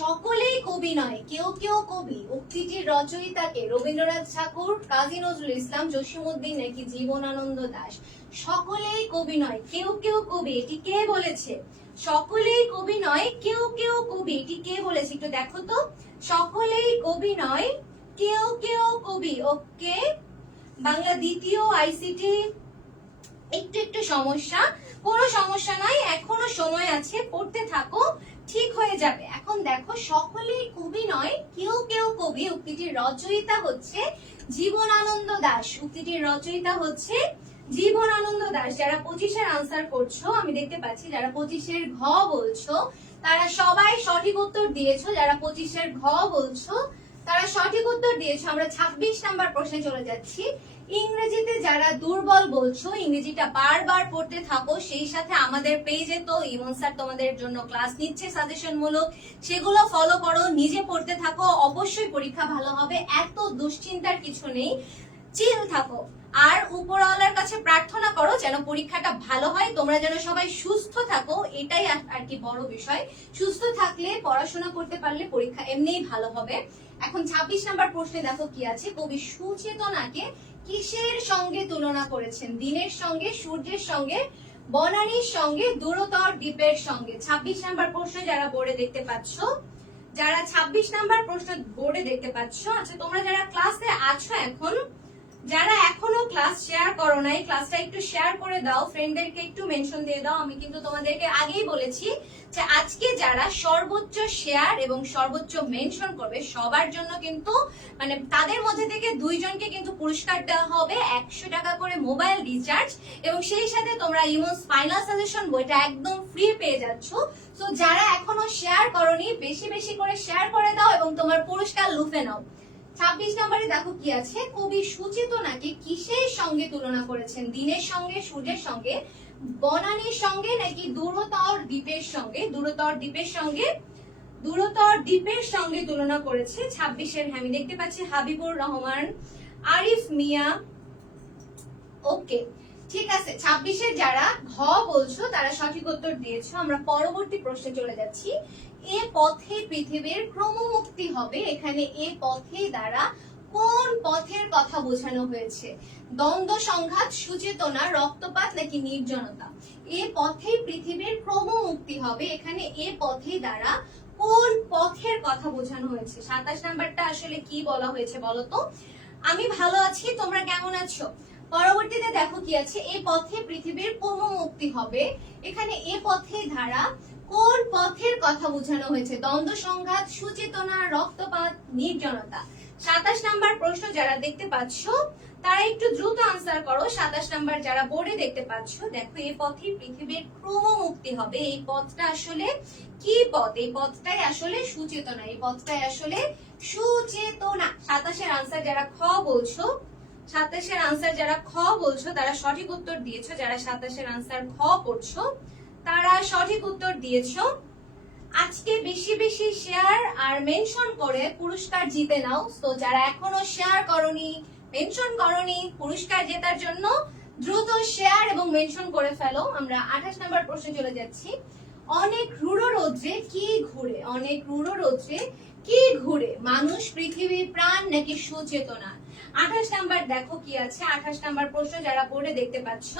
সকলেই কবি নয়, কেউ কেউ কবি উক্তিটির রচয়িতাকে? রবীন্দ্রনাথ ঠাকুর, কাজী নজরুল ইসলাম, জসিমউদ্দিন নাকি জীবনানন্দ দাশ? সকলেই কবি নয়, কেউ কেউ কবি, এটি কে বলেছে? সকলেই কবি নয়, কেউ কেউ কবি। এটি কে বলেছে একটু দেখো তো। সকলেই কবি নয়, কেউ কেউ কবি। ওকে, বাংলা দ্বিতীয় আইসিটি একটু একটু সমস্যা, কোনো সমস্যা নাই, এখনো সময় আছে, পড়তে থাকো, ঠিক হয়ে যাবে। এখন দেখো, সকলেই কবি নয়, কেউ কেউ কবি উক্তিটির রচয়িতা হচ্ছে জীবনানন্দ দাশ। উক্তিটির রচয়িতা হচ্ছে জীবনানন্দ দাশ। যারা 25-এর আনসার করছো, আমি দেখতে পাচ্ছি যারা 25-এর ঘ বলছো তারা সবাই সঠিক উত্তর দিয়েছো। যারা 25-এর ঘ বলছো তারা সঠিক উত্তর দিয়েছো। আমরা 26 নাম্বার প্রশ্নে চলে যাচ্ছি। ইংরেজিতে যারা দুর্বল বলছো, ইংরেজিটা বারবার পড়তে থাকো। সেই সাথে আমাদের পেজে তো ইমন স্যার তোমাদের জন্য ক্লাস নিচ্ছে সাজেশন মূলক, সেগুলো ফলো করো, নিজে পড়তে থাকো, অবশ্যই পরীক্ষা ভালো হবে। এত দুশ্চিন্তার কিছু নেই, চিল থাকো। আর উপরওয়ালার কাছে প্রার্থনা করো যেন পরীক্ষাটা ভালো হয়, তোমরা যেন সবাই সুস্থ থাকো, এটাই আর কি বড় বিষয়। সুস্থ থাকলে, পড়াশোনা করতে পারলে পরীক্ষা এমনিই ভালো হবে। এখন 26 নাম্বার প্রশ্নে দেখো কি আছে। কবি সুচেতনাকে কিসের সঙ্গে তুলনা করেছেন? দিনের সঙ্গে, সূর্যের সঙ্গে, বনানীর সঙ্গে, দূরতর দ্বীপের সঙ্গে। 26 নাম্বার প্রশ্ন যারা বোর্ডে দেখতে পাচ্ছ, যারা 26 নাম্বার প্রশ্ন বোর্ডে দেখতে পাচ্ছ, আচ্ছা তোমরা যারা ক্লাসে আছো এখন, যারা এখনো ক্লাস শেয়ার করো নাই, ক্লাসটা একটু শেয়ার করে দাও, ফ্রেন্ডদেরকে একটু মেনশন দিয়ে দাও। আমি কিন্তু তোমাদেরকে আগেই বলেছি যে আজকে যারা সর্বোচ্চ শেয়ার এবং সর্বোচ্চ মেনশন করবে সবার জন্য কিন্তু মানে তাদের মধ্যে থেকে 2 জনকে কিন্তু পুরস্কার দেওয়া হবে 100 টাকা করে মোবাইল রিচার্জ, এবং সেই সাথে তোমরা ইমন ফাইনাল সাজেশন বইটা একদম ফ্রি পেয়ে যাচ্ছ। তো যারা এখনো শেয়ার করোনি, বেশি বেশি করে শেয়ার করে দাও এবং তোমার পুরস্কার লুফে নাও। 26 নম্বরে দেখো কি আছে। কবি সুচেতনাকে কিসের সঙ্গে তুলনা করেছেন? দিনের সঙ্গে, সূর্যের সঙ্গে, বনানীর সঙ্গে, নাকি দূরতর দ্বীপের সঙ্গে? দূরতর দ্বীপের সঙ্গে, দূরতর দ্বীপের সঙ্গে তুলনা করেছে। 26-এর আমি দেখতে পাচ্ছি হাবিবুর রহমান, আরিফ মিয়া। ওকে, ঠিক আছে। 26-এর যারা ঘ বলছো তারা সঠিক উত্তর দিয়েছো। আমরা পরবর্তী প্রশ্নে চলে যাচ্ছি। এ পথে পৃথিবীর ক্রমমুক্তি হবে, এখানে এ পথে দ্বারা কোন পথের কথা বোঝানো হয়েছে? দ্বন্দ্ব, সংঘাত, সুচেতনা, রক্তপাত, নাকি নির্জনতা? এ পথে পৃথিবীর ক্রমমুক্তি হবে, এখানে এ পথে দ্বারা কোন পথের কথা বোঝানো হয়েছে? 27 নাম্বারটা আসলে কি বলা হয়েছে বলো তো? আমি ভালো আছি, তোমরা কেমন আছো? পরবর্তীতে দেখো কি আছে। এ পথে পৃথিবীর ক্রমমুক্তি হবে, এখানে এ পথে ধারা কোন পথের কথা বোঝানো হয়েছে? দ্বন্দ্ব, সংঘাত, সুচেতনা, রক্তপাত, নির্জনতা। 27 নাম্বার প্রশ্ন যারা দেখতে পাচ্ছ তারা একটু দ্রুত আনসার করো। 27 নাম্বার যারা বোর্ডে দেখতে পাচ্ছ, দেখো এই পথে পৃথিবীর ক্রমমুক্তি হবে। এই পথটা আসলে কি পথ? এই পথটাই আসলে সুচেতনা, এই পথটাই আসলে সুচেতনা। 27-এর আনসার যারা খ বলছো, 27-এর আনসার যারা খ বলছো তারা সঠিক উত্তর দিয়েছো। যারা 27-এর আনসার খ করছো তারা সঠিক উত্তর দিয়েছো। আজকে বেশি বেশি শেয়ার আর মেনশন করে পুরস্কার জিতে নাও। তো যারা এখনো শেয়ার করনি, মেনশন করনি, পুরস্কার জেতার জন্য দ্রুত শেয়ার এবং মেনশন করে ফেলো। আমরা 28 নাম্বার প্রশ্নে চলে যাচ্ছি। অনেক রূঢ় রৌদ্রে কি ঘুরে? অনেক রূঢ় রৌদ্রে কি ঘুরে? মানুষ, পৃথিবী, প্রাণ, নাকি সুচেতনা? 28 নাম্বার দেখো কি আছে। 28 নাম্বার প্রশ্ন যারা বোর্ডে দেখতে পাচ্ছ,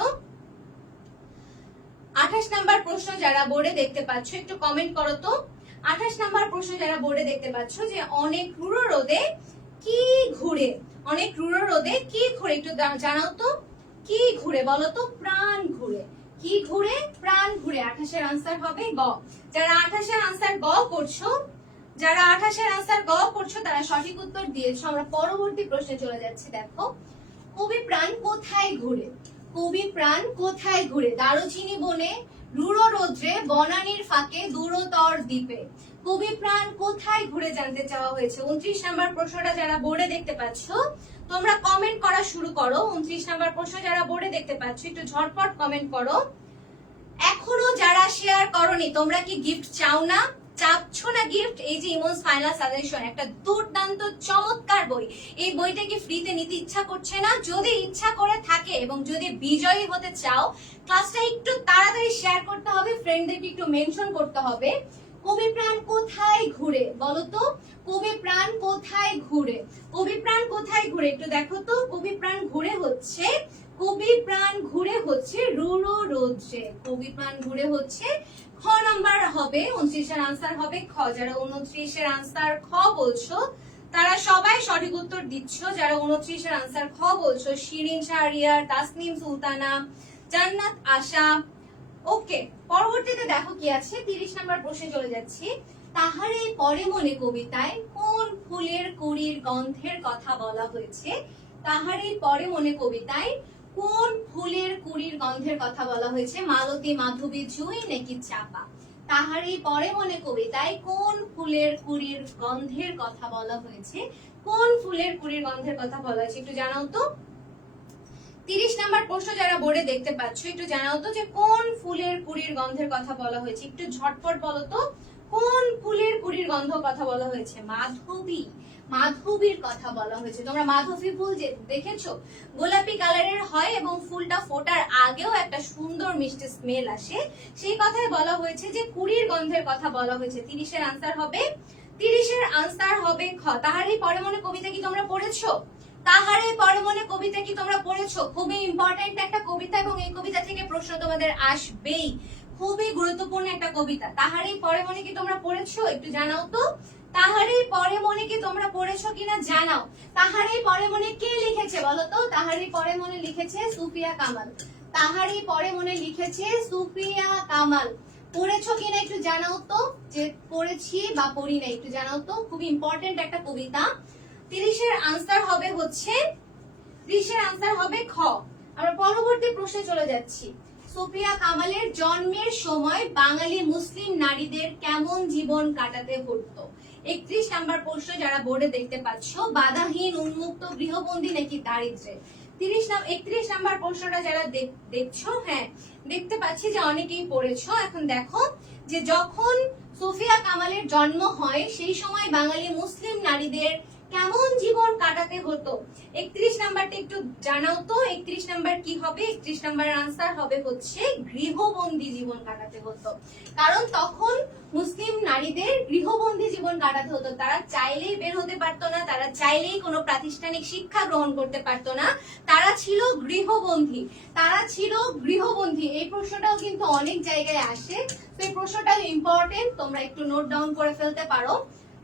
28 নাম্বার প্রশ্ন যারা বোর্ডে দেখতে পাচ্ছ একটু কমেন্ট করো তো। 28 নাম্বার প্রশ্ন যারা বোর্ডে দেখতে পাচ্ছ যে অনেক রূঢ় রোদে কি ঘুরে? অনেক রূঢ় রোদে কি ঘুরে একটু জানাও তো। কি ঘুরে বলো তো? প্রাণ ঘুরে। কি ঘুরে? প্রাণ ঘুরে। 28-এর আনসার হবে গ। যারা 28-এর আনসার গ করছো, যারা 28-এর আনসার গ করছো তারা সঠিক উত্তর দিয়েছো। আমরা পরবর্তী প্রশ্নে চলে যাচ্ছি। দেখো, কবি প্রাণ কোথায় ঘুরে? কবি প্রাণ কোথায় ঘুরে? দারুচিনি বনে, রূঢ় রৌদ্রে, বনানীর ফাঁকে, দূরতর দ্বীপে। কবি প্রাণ কোথায় ঘুরে জানতে চাওয়া হয়েছে। 29 নাম্বার প্রশ্নটা যারা বোর্ডে দেখতে পাচ্ছ তোমরা কমেন্ট করা শুরু করো। 29 নাম্বার প্রশ্ন যারা বোর্ডে দেখতে পাচ্ছ একটু ঝটপট কমেন্ট করো। এখনো যারা শেয়ার করনি তোমরা কি গিফট চাও না? চাচ্ছ না গিফট? এই যে ইমনস ফাইনাল সাজেশন একটা দুর্দান্ত চমৎকার বই, এই বইটা কি ফ্রিতে নিতে ইচ্ছা করছে না? যদি ইচ্ছা করে থাকে এবং যদি বিজয়ী হতে চাও ক্লাসটা একটু তাড়াতাড়ি শেয়ার করতে হবে, ফ্রেন্ডদেরকে একটু মেনশন করতে হবে। কবি প্রাণ কোথায় ঘুরে বলো তো? কবি প্রাণ কোথায় ঘুরে? কবি প্রাণ কোথায় ঘুরে একটু দেখো তো। কবি প্রাণ ঘুরে হচ্ছে, কবি প্রাণ ঘুরে হচ্ছে রূঢ় রৌদ্রে। কবি প্রাণ ঘুরে হচ্ছে খ নাম্বার হবে 29 এর আনসার হবে খ। যারা 29 এর আনসার খ বলছো তারা সবাই সঠিক উত্তর দিচ্ছ। যারা 29 এর আনসার খ বলছো, শিরিন শাহরিয়ার, তাসনিম সুলতানা, জান্নাত আশা। ওকে, পরবর্তীতে দেখো কি আছে, 30 নাম্বার প্রশ্নে চলে যাচ্ছি। তাহারে পরে মনে কবিতায় কোন ফুলের কুড়ির গন্ধের কথা বলা হয়েছে? তাহারে পরে মনে কবিতায় কোন ফুলের কুড়ির গন্ধের কথা বলা হয়েছে? মালতী, মাধবী, জুঁই নাকি চাপা? তাহারে পরে মনে কবিতায় কোন ফুলের কুড়ির গন্ধের কথা বলা হয়েছে? কোন ফুলের কুড়ির গন্ধের কথা বলা হয়েছে একটু জানাও তো। 30 নাম্বার প্রশ্ন যারা বোর্ডে দেখতে পাচ্ছ একটু জানাও তো যে কোন ফুলের কুড়ির গন্ধের কথা বলা হয়েছে। একটু ঝটপট বলো তো, কোন ফুলের কুড়ির গন্ধ কথা বলা হয়েছে? মাধবী, মাধবীর কথা বলা হয়েছে। তোমরা মাধবী ফুল যে দেখেছো, গোলাপি কালারের হয় এবং ফুলটা ফোটার আগেও একটা সুন্দর মিষ্টি স্মেল আসে, সেই কথাই বলা হয়েছে যে কুড়ির গন্ধের কথা বলা হয়েছে। 30 এর আনসার হবে, 30 এর আনসার হবে খ। তাহারই পরে মনে কবিতা কি তোমরা পড়েছো? তাহারে পরে মনে কবিতা কি তোমরা পড়েছো? খুবই ইম্পর্টেন্ট একটা কবিতা এবং এই কবিতা থেকে প্রশ্ন তোমাদের আসবেই। খুবই গুরুত্বপূর্ণ একটা কবিতা। তাহারে পরে মনে কি তোমরা পড়েছো একটু জানাও তো। তাহারে পরে মনে কি তোমরা পড়েছো কিনা জানাও। তাহারে পরে মনে কে লিখেছে বলো তো? তাহারে পরে মনে লিখেছে সুফিয়া কামাল। তাহারে পরে মনে লিখেছে সুফিয়া কামাল। পড়েছো কিনা একটু জানাও তো, যে পড়েছি বা পড়ি না একটু জানাও তো। খুবই ইম্পর্টেন্ট একটা কবিতা। 30 এর আনসার হবে হচ্ছে, 30 এর আনসার হবে খ। আমরা পরবর্তী প্রশ্নে চলে যাচ্ছি। সুফিয়া কামালের জন্মের সময় বাঙালি মুসলিম নারীদের কেমন জীবন কাটাতে হতো? 31 নাম্বার প্রশ্ন যারা বোর্ডে দেখতে পাচ্ছ, বাধাহীন, উন্মুক্ত, গৃহবন্দী নাকি দারিদ্র্যে? 31 নাম্বার প্রশ্নটা যারা দেখছো, হ্যাঁ দেখতে পাচ্ছি যে অনেকেই পড়েছো। এখন দেখো যে যখন সুফিয়া কামালের জন্ম হয় সেই সময় বাঙালি মুসলিম নারীদের কেমন জীবন কাটাতে হতো? 31 নাম্বারটা একটু জানাও তো। 31 নাম্বার কি হবে? 31 নাম্বারের আনসার হবে হচ্ছে গৃহবন্দী জীবন কাটাতে হতো। কারণ তখন মুসলিম নারীদের গৃহবন্দী জীবন কাটাতে হতো। তারা চাইলেই বের হতে পারতো না, তারা চাইলেই কোনো প্রাতিষ্ঠানিক শিক্ষা গ্রহণ করতে পারতো না। তারা ছিল গৃহবন্দী, তারা ছিল গৃহবন্দী। এই প্রশ্নটাও কিন্তু অনেক জায়গায় আসে, তো এই প্রশ্নটা ইম্পর্টেন্ট, তোমরা একটু নোট ডাউন করে ফেলতে পারো।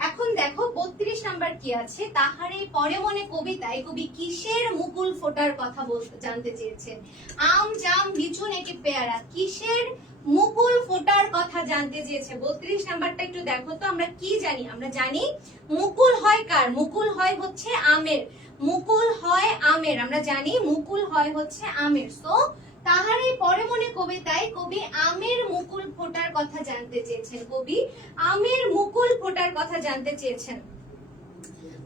এখন দেখো 32 নাম্বার কি আছে। তাহারে পরে মনে কবিতায় কবি কিসের মুকুল ফোটার কথা বলতে জানতে চেয়েছেন? আম, জাম, লিচু নাকি পেয়ারা? কিসের মুকুল ফোটার কথা জানতে চেয়েছে? 32 নাম্বারটা একটু দেখো তো। আমরা কি জানি? আমরা জানি মুকুল হয় কার? মুকুল হয় হচ্ছে আমের। মুকুল হয় আমের, আমরা জানি মুকুল হয় হচ্ছে আমের। সো তাহারে পরে মনে কবিতায় কবি আমের মুকুল ফোটার কথা জানতে চেয়েছেন। কবি আমের মুকুল ফোটার কথা জানতে চেয়েছেন।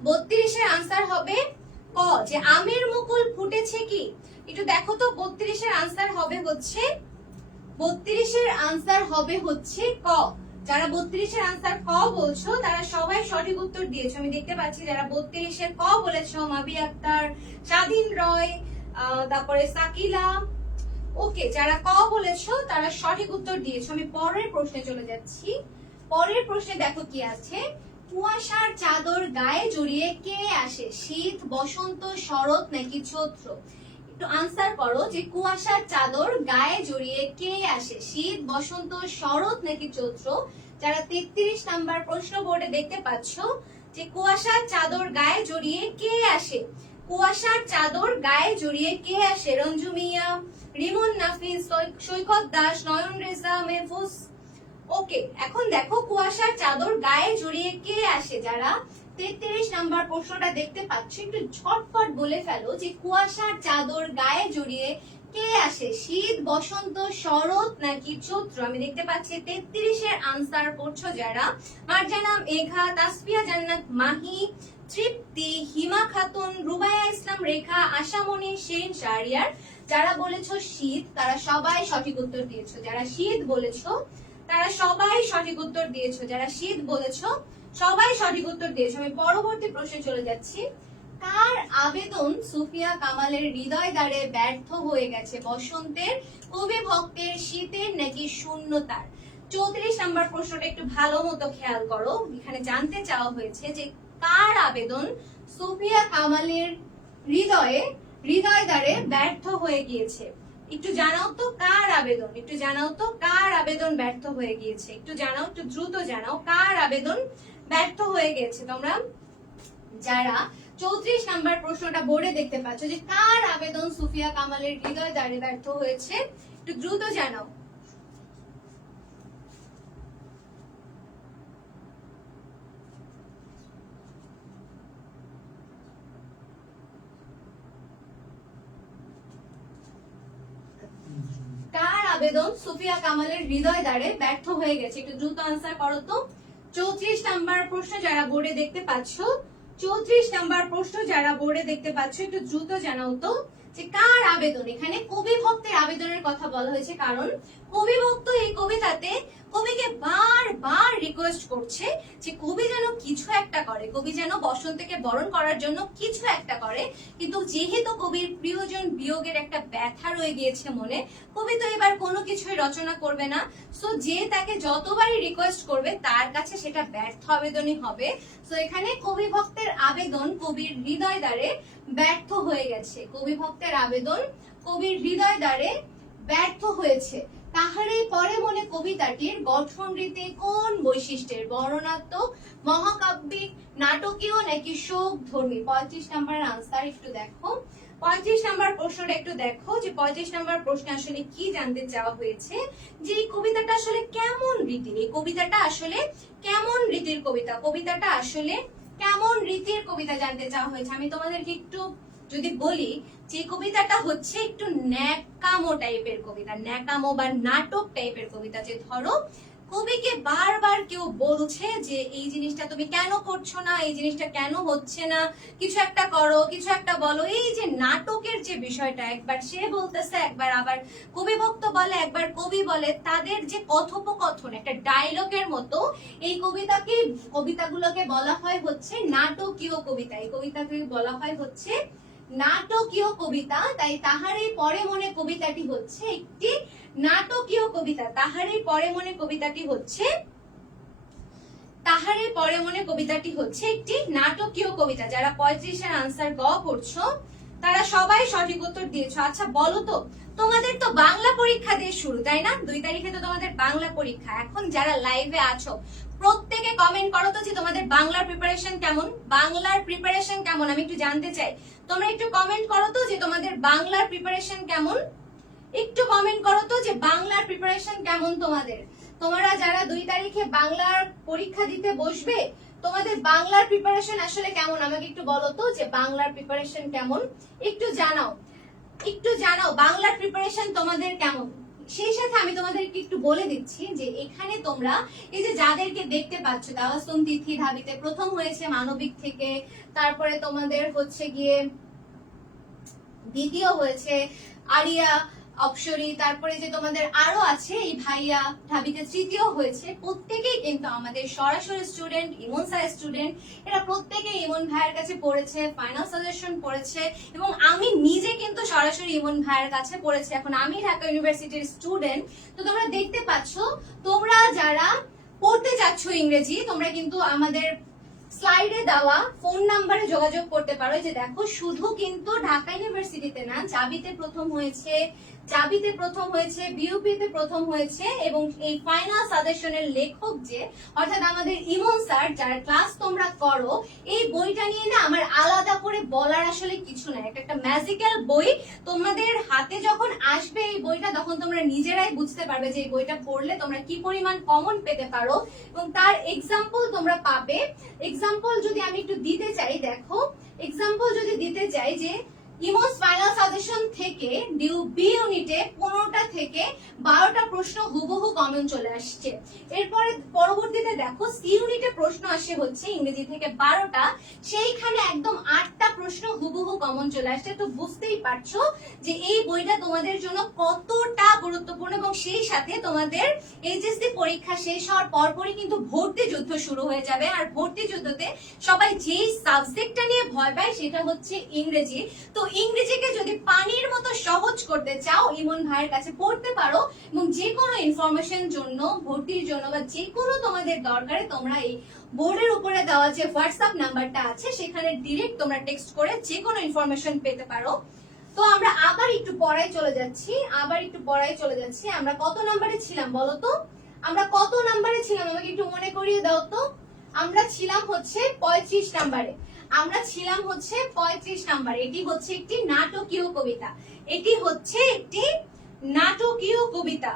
32 এর আনসার হবে ক, যে আমের মুকুল ফুটেছে কি? একটু দেখো তো। 32 এর আনসার হবে হচ্ছে, 32 এর আনসার হবে হচ্ছে ক। যারা 32 এর আনসার ক বলছো তারা সবাই সঠিক উত্তর দিয়েছো। আমি দেখতে পাচ্ছি যারা 32 এর ক বলেছো, মাবি আক্তার, স্বাধীন রয়, তারপরে সাকিলা। ওকে, যারা ক বলেছো তারা সঠিক উত্তর দিয়েছো। আমি পরের প্রশ্নে চলে যাচ্ছি। পরের প্রশ্নে দেখো কি আছে। কুয়াশার চাদর গায়ে জড়িয়ে কে আসে? শীত, বসন্ত, শরৎ নাকি চৈত্র? একটু আনসার করো যে কুয়াশার চাদর গায়ে জড়িয়ে কে আসে? শীত, বসন্ত, শরৎ নাকি চৈত্র? যারা 33 নাম্বার প্রশ্ন বোর্ডে দেখতে পাচ্ছ যে কুয়াশার চাদর গায়ে জড়িয়ে কে আসে? কুয়াশার চাদর গায়ে জড়িয়ে কে আসে? রঞ্জু মিয়া, রিমন নাফিস, সৈকত দাস, নয়ন রেজা, মেহফুজ। ওকে, এখন দেখো কুয়াশার চাদর গায়ে জড়িয়ে কে আসে? যারা 33 নাম্বার প্রশ্নটা দেখতে পাচ্ছ একটু ঝটপট বলে ফেলো যে কুয়াশার চাদর গায়ে জড়িয়ে কে আসে? শীত, বসন্ত, শরৎ নাকি চৈত্র? আমি দেখতে পাচ্ছি 33 এর আনসার করছো যারা, মারজানা, মেঘা, তাসফিয়া জান্নাত, মাহি, তৃপ্তি, হিমা খাতুন, রুবাইয়া ইসলাম, রেখা, আশামণি, শিরিন শাহরিয়ার। যারা বলেছো শীত তারা সবাই সঠিক উত্তর দিয়েছো। যারা শীত বলেছো তারা সবাই সঠিক উত্তর দিয়েছো। যারা শীত বলেছো সবাই সঠিক উত্তর দিয়েছো। আমি পরবর্তী প্রশ্নে চলে যাচ্ছি। কার আবেদন সুফিয়া কামালের হৃদয় দ্বারে ব্যর্থ হয়ে গেছে? বসন্তের, কবি ভক্তের, শীতের নাকি শূন্যতার? 34 নাম্বার প্রশ্নটা একটু ভালো মতো খেয়াল করো। এখানে জানতে চাওয়া হয়েছে যে কার আবেদন সুফিয়া কামালের হৃদয় দ্বারে ব্যর্থ হয়ে গিয়েছে। একটু জানাও তো কার আবেদন, একটু জানাও তো কার আবেদন ব্যর্থ হয়ে গিয়েছে, একটু জানাও, একটু দ্রুত জানাও কার আবেদন ব্যর্থ হয়ে গেছে। তোমরা যারা 34 নাম্বার প্রশ্নটা বোর্ডে দেখতে পাচ্ছ যে কার আবেদন সুফিয়া কামালের হৃদয় দ্বারে ব্যর্থ হয়েছে, একটু দ্রুত জানাও। কার আবেদন সুফিয়া কামালের হৃদয় দ্বারে ব্যর্থ হয়ে গেছে, একটু দ্রুত আনসার করো তো। 34 নাম্বার প্রশ্ন যারা বোর্ডে দেখতে পাচ্ছ, 34 নাম্বার প্রশ্ন যারা বোর্ডে দেখতে পাচ্ছ, একটু দ্রুত জানাও তো যে কার আবেদন। এখানে কবি ভক্তের আবেদনের কথা বলা হয়েছে, কারণ কবি ভক্ত এই কবিতাতে কবিকে বারবার রিকোয়েস্ট করছে যে কবি যেন কিছু একটা করে, কবি যেন বসন্তকে বরণ করার জন্য কিছু একটা করে। কিন্তু যেহেতু কবির প্রিয়জন বিয়োগের একটা ব্যথা রয়ে গিয়েছে মনে, কবি তো এবার কোনো কিছুই রচনা করবে না। সো যে তাকে যতবারই রিকোয়েস্ট করবে তার কাছে সেটা ব্যর্থ আবেদনই হবে। সো এখানে কবি ভক্তের আবেদন কবির হৃদয় দ্বারে ব্যর্থ হয়ে গেছে, কবি ভক্তের আবেদন কবির হৃদয় দ্বারে ব্যর্থ হয়েছে। তাহারে পরে মনে কবিতাটির গঠন রীতি কোন বৈশিষ্ট্যের, বর্ণনাত্মক, মহাকাব্যিক, নাটকীয় নাকি শোক ধর্মী? 35 নাম্বার আনসার একটু দেখো। 35 নাম্বার প্রশ্নটা একটু দেখো যে 35 নাম্বার প্রশ্নে আসলে কি জানতে চাওয়া হয়েছে, যে এই কবিতাটা আসলে কেমন রীতির, এই কবিতাটা আসলে কেমন রীতির কবিতা, কবিতাটা আসলে কেমন রীতির কবিতা জানতে চাওয়া হয়েছে। আমি তোমাদেরকে একটু যদি বলি যে কবিতাটা হচ্ছে একটু ন্যাকামো টাইপের কবিতা, ন্যাকামো বা নাটক টাইপের কবিতা। যে ধরো কবিকে বারবার কেউ বলছে যে এই জিনিসটা তুমি কেন করছো না, এই জিনিসটা কেন হচ্ছে না, কিছু একটা করো, কিছু একটা বলো। এই যে নাটকের যে বিষয়টা, একবার সে বলতেছে, একবার আবার কবি ভক্ত বলে, একবার কবি বলে, তাদের যে কথোপকথন একটা ডায়লগের মতো, এই কবিতাগুলোকে বলা হয় হচ্ছে নাটকীয় কবিতা। এই কবিতাকে বলা হয় হচ্ছে নাটকীয় কবিতা। তাই তাহারই পরে মনে কবিতাটি হচ্ছে একটি নাটকীয় কবিতা। তাহারই পরে মনে কবিতাটি হচ্ছে, তাহারই পরে মনে কবিতাটি হচ্ছে একটি নাটকীয় কবিতা। যারা 35 এর আনসার গ করছো তারা সবাই সঠিক উত্তর দিয়েছো। আচ্ছা বলো তো, তোমাদের তো বাংলা পরীক্ষা দিয়ে শুরু, তাই না? 2 তারিখে তো তোমাদের বাংলা পরীক্ষা। এখন যারা লাইভে আছো প্রত্যেকে কমেন্ট করো তো যে তোমাদের বাংলার প্রিপারেশন কেমন, বাংলার প্রিপারেশন কেমন আমি একটু জানতে চাই। তোমরা একটু কমেন্ট করো তো যে তোমাদের বাংলার প্রিপারেশন কেমন, একটু কমেন্ট করো তো যে বাংলার প্রিপারেশন কেমন তোমাদের। তোমরা যারা 2 তারিখে বাংলার পরীক্ষা দিতে বসবে, তোমাদের বাংলার প্রিপারেশন আসলে কেমন আমাকে একটু বলো তো যে বাংলার প্রিপারেশন কেমন, একটু জানাও, একটু জানাও বাংলার প্রিপারেশন তোমাদের কেমন। সেই সাথে আমি তোমাদেরকে একটু বলে দিচ্ছি যে এখানে তোমরা এই যে যাদেরকে দেখতে পাচ্ছ, তাওয়াসুম তিথি ধাবিতে প্রথম হয়েছে মানবিক থেকে, তারপরে তোমাদের হচ্ছে গিয়ে দ্বিতীয় হয়েছে আরিয়া অপসরি, তারপরে যে তোমাদের আরো আছে এই ভাইয়া ঢাবিতে তৃতীয় হয়েছে। প্রত্যেকেই কিন্তু আমাদের সরাসরি স্টুডেন্ট, ইমন স্যার স্টুডেন্ট। এরা প্রত্যেকেই ইমন ভাইয়ের কাছে পড়েছে, ফাইনাল সাজেশন পড়েছে, এবং আমি নিজে কিন্তু সরাসরি ইমন ভাইয়ের কাছে পড়েছি। এখন আমি ঢাকা ইউনিভার্সিটির স্টুডেন্ট। তো তোমরা দেখতে পাচ্ছ, তোমরা যারা পড়তে যাচ্ছ ইংরেজি, তোমরা কিন্তু আমাদের স্লাইডে দেওয়া ফোন নাম্বারে যোগাযোগ করতে পারো। যে দেখো, শুধু কিন্তু ঢাকা ইউনিভার্সিটিতে না, জাবিতে প্রথম হয়েছে, জাবিতে প্রথম হয়েছে, বিউপিতে প্রথম হয়েছে, এবং এই ফাইনাল সাজেশনের লেখক যে অর্থাৎ আমাদের ইমন স্যার, যারা ক্লাস তোমরা করো, এই বইটা নিয়ে না আমার আলাদা করে বলার আসলে কিছু নাই। একটা ম্যাজিক্যাল বই, তোমাদের হাতে যখন আসবে এই বইটা, তখন তোমরা নিজেরাই বুঝতে পারবে যে এই বইটা পড়লে তোমরা কি পরিমাণ কমন পেতে পারো, এবং তার এক্সাম্পল তোমরা পাবে। এক্সাম্পল যদি আমি একটু দিতে চাই, দেখো এক্সাম্পল যদি দিতে চাই যে ইমোস ফাইনাল সাজেশন থেকে ডিউ বি ইউনিটে 15টা থেকে 12টা প্রশ্ন হুবহু কমন চলে আসছে। এরপরে পরবর্তীতে দেখো সি ইউনিটে প্রশ্ন আসে হচ্ছে ইংরেজি থেকে 12টা, সেইখানে একদম 8টা প্রশ্ন হুবহু কমন চলে আসছে। তো বুঝতেই পারছো যে এই বইটা তোমাদের জন্য কতটা গুরুত্বপূর্ণ। এবং সেই সাথে তোমাদের এইচএসসি পরীক্ষা শেষ হওয়ার পরপরই কিন্তু ভর্তি যুদ্ধ শুরু হয়ে যাবে। আর ভর্তি যুদ্ধতে সবাই যেই সাবজেক্টটা নিয়ে ভয় পায় সেটা হচ্ছে ইংরেজি। তো ইংরেজিকে যদি পানির মতো সহজ করতে চাও, ইমন ভাইয়ের কাছে পড়তে পারো, এবং যে কোনো ইনফরমেশন জন্য, ভর্তির জন্য বা যে কোনো তোমাদের দরকারে তোমরা এই বোর্ডের উপরে দেওয়া যে হোয়াটসঅ্যাপ নাম্বারটা আছে সেখানে ডিরেক্ট তোমরা টেক্সট করে যে কোনো ইনফরমেশন পেতে পারো। তো আমরা আবার একটু পড়ায় চলে যাচ্ছি, আমরা কত নাম্বারে ছিলাম বলো তো? আমরা কত নাম্বারে ছিলাম আমাকে একটু মনে করিয়ে দাও তো। আমরা ছিলাম হচ্ছে 35 নাম্বারে। এটি হচ্ছে একটি নাটকীয় কবিতা।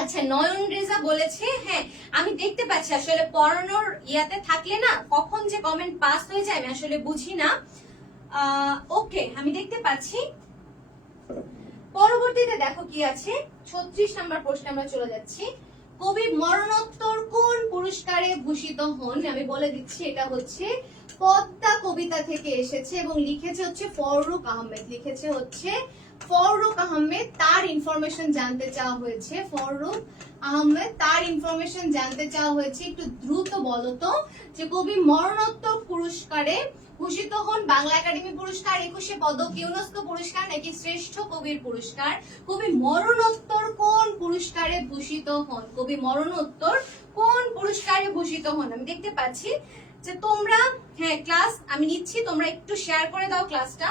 আচ্ছা, নয়ন রেজা বলেছে হ্যাঁ আমি দেখতে পাচ্ছি, আসলে পড়ানোর ইয়াতে থাকলে না কখন যে কমেন্ট পাস হয়ে যায় আমি আসলে বুঝি না। ওকে, আমি দেখতে পাচ্ছি। পরবর্তীতে দেখো কি আছে, 36 নাম্বার প্রশ্নে আমরা চলে যাচ্ছি। কবি মরণোত্তর কোন পুরস্কারে ভূষিত হন? আমি বলে দিচ্ছি, এটা হচ্ছে পদ্মা কবিতা থেকে এসেছে এবং লিখেছে হচ্ছে ফররুখ আহমেদ। তার ইনফরমেশন জানতে চাওয়া হয়েছে, একটু দ্রুত বলো তো যে কবি মরণোত্তর পুরস্কারে ভূষিত হন বাংলা একাডেমি পুরস্কার, 21শে পদক, ইউনেস্কো পুরস্কার নাকি শ্রেষ্ঠ কবির পুরস্কার? কবি মরণোত্তর কোন পুরস্কারে ভূষিত হন? আমি দেখতে পাচ্ছি যে তোমরা ক্লাস আমি নিচ্ছি, তোমরা একটু শেয়ার করে দাও ক্লাসটা।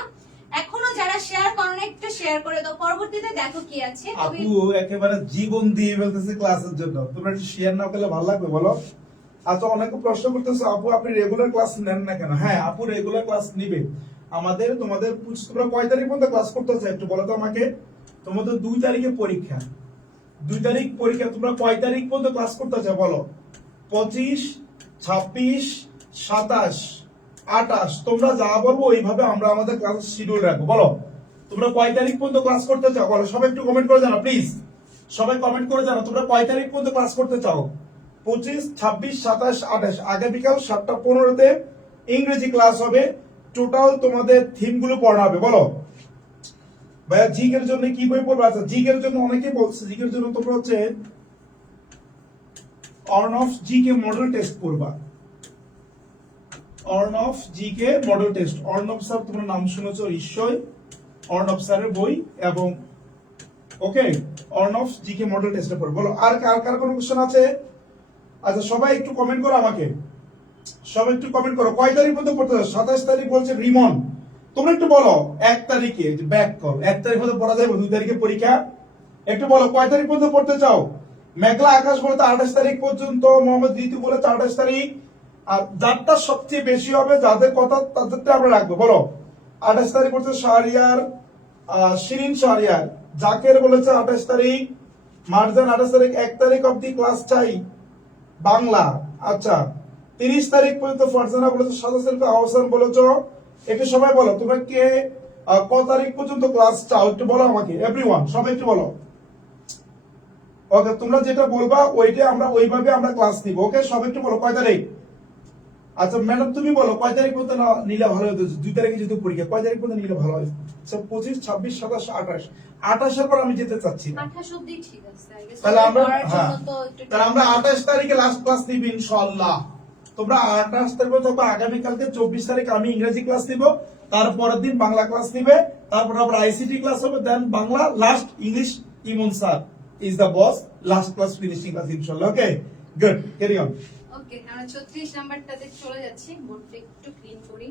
এখনো যারা শেয়ার করো না একটু শেয়ার করে দাও। পরবর্তীতে দেখো কি আছে, আপু একেবারে জীবন দিয়ে ফেলতেছে ক্লাসের জন্য, তোমরা একটু শেয়ার না করলে ভালো লাগবে বলো? আচ্ছা, অনেকে প্রশ্ন করতেছে আপু আপনি রেগুলার ক্লাস নেন না কেন? হ্যাঁ আপু রেগুলার ক্লাস নিবে। তোমাদের তোমরা কয় তারিখ পর্যন্ত ক্লাস করতেছো একটু বলো তো আমাকে। তোমাদের 2 তারিখে পরীক্ষা, 2 তারিখ পরীক্ষা, তোমরা কয় তারিখ পর্যন্ত ক্লাস করতেছো বলো? 25, 26, 27, 28, তোমরা যা বলবো ওইভাবে আমরা আমাদের ক্লাস শিডিউল রাখবো। বলো তোমরা কয় তারিখ পর্যন্ত ক্লাস করতে চাও বলো? সবাই একটু কমেন্ট করে জানাও প্লিজ, সবাই কমেন্ট করে জানাও তোমরা কয় তারিখ পর্যন্ত ক্লাস করতে চাও। 25, 26, 27, 28, আগে বিকাল 7:15 ইংরেজি ক্লাস হবে। টোটাল তোমাদের থিম গুলো পড়া হবে। বলো ভাইয়া জিকের জন্য কি বই পড়বে? আচ্ছা জিকের জন্য অনেকে বলছে, জিকের জন্য তোমরা হচ্ছে অর্ণব জিকে মডেল টেস্ট পড়বা। Arnab GK model test, Arnab sir তোমরা নাম শুনেছো নিশ্চয়, অর্ণব স্যারের বই। এবং ওকে অর্ণব জিকে মডেল টেস্টে পড়বে। বলো আর কার কোনো কোশ্চেন আছে? আচ্ছা সবাই একটু কমেন্ট করো আমাকে, সবাই একটু কমেন্ট করো কয় তারিখ পর্যন্ত পড়তে চাও? 27 তারিখ বলছে রিমন, তোমরা একটু বলো 1 তারিখে ব্যাক কল, 1 তারিখ পর্যন্ত পড়া যাবে, 2 তারিখে পরীক্ষা। একটু বলো কয় তারিখ পর্যন্ত পড়তে চাও? মেঘলা আকাশ বলতে 28 তারিখ পর্যন্ত, মোহাম্মদ ঋতু বলে 28 তারিখ। আর যারটা সবচেয়ে বেশি হবে যাদের কথা তাদেরটা আমরা রাখবো। বলো 28 তারিখ পড়ছে শাহরিয়ার, শিরিন শাহরিয়ার, জাকের বলেছে 28 তারিখ, মারজান 28 তারিখ, 1 তারিখ অবধি ক্লাস চাই বাংলা। আচ্ছা 30 তারিখ পর্যন্ত ফারজানা বলেছো, সাদা আহসান বলেছো। একটু সবাই বলো তোমরা কে কত তারিখ পর্যন্ত ক্লাস চাও একটু বলো আমাকে, এভরিওয়ান সবাই একটু বলো। ওকে তোমরা যেটা বলবা ওইভাবে আমরা ক্লাস নিব। ওকে সবাই একটু বলো কয় তারিখ। আচ্ছা ম্যাডাম তুমি বলো কয় তারিখ পর্যন্ত নিলে ভালো হতো? 2 তারিখে যেহেতু পরীক্ষা, কয় তারিখ পর্যন্ত নিলে ভালো হয়? 25, 26, 27, 28, 28 এর পর আমি যেতে চাচ্ছি না। 28 অবধি ঠিক আছে। তাহলে আমরা 28 তারিখে লাস্ট ক্লাস নিব ইনশাআল্লাহ। তোমরা 28 তারিখ অথবা আগামী কালকে 24 তারিখ আমি ইংরেজি ক্লাস নিব, তারপরের দিন বাংলা ক্লাস নিবে, তারপর আবার আইসিটি ক্লাস হবে, then Bangla, last English. Emon sir is the boss, last class finishing class ইনশাআল্লাহ। Okay good, carry on. Okay আমরা 36 নাম্বারটাতে চলে যাচ্ছি, বোর্ডটা একটু ক্লিন করি।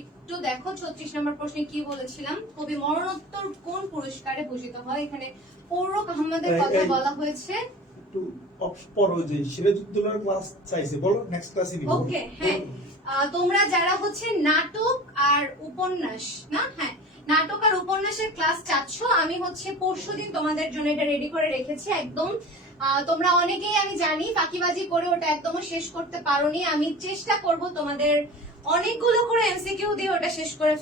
একটু দেখো 36 নাম্বার প্রশ্নে কি বলেছিলাম, কবি মরণোত্তর কোন পুরস্কারে ভূষিত হয়? এখানে ফররুখ আহমেদের কথা বলা হয়েছে। একটু পর যে সিরাজউদ্দৌলার ক্লাস চাইছে, বলো নেক্সট ক্লাসে নিব। ওকে হ্যাঁ, তোমরা যারা হচ্ছে নাটক আর উপন্যাস নাটক আর উপন্যাসের ক্লাস চাচ্ছ, আমি হচ্ছে পরশুদিন তোমাদের জন্য এটা রেডি করে রেখেছি একদম। তোমরা অনেকেই আমি জানি ফাঁকিবাজি করে ওটা একদমই শেষ করতে পারোনি। আমি চেষ্টা করব তোমাদের অনেকগুলো করে এমসিকিউ দিয়ে ওটা শেষ করে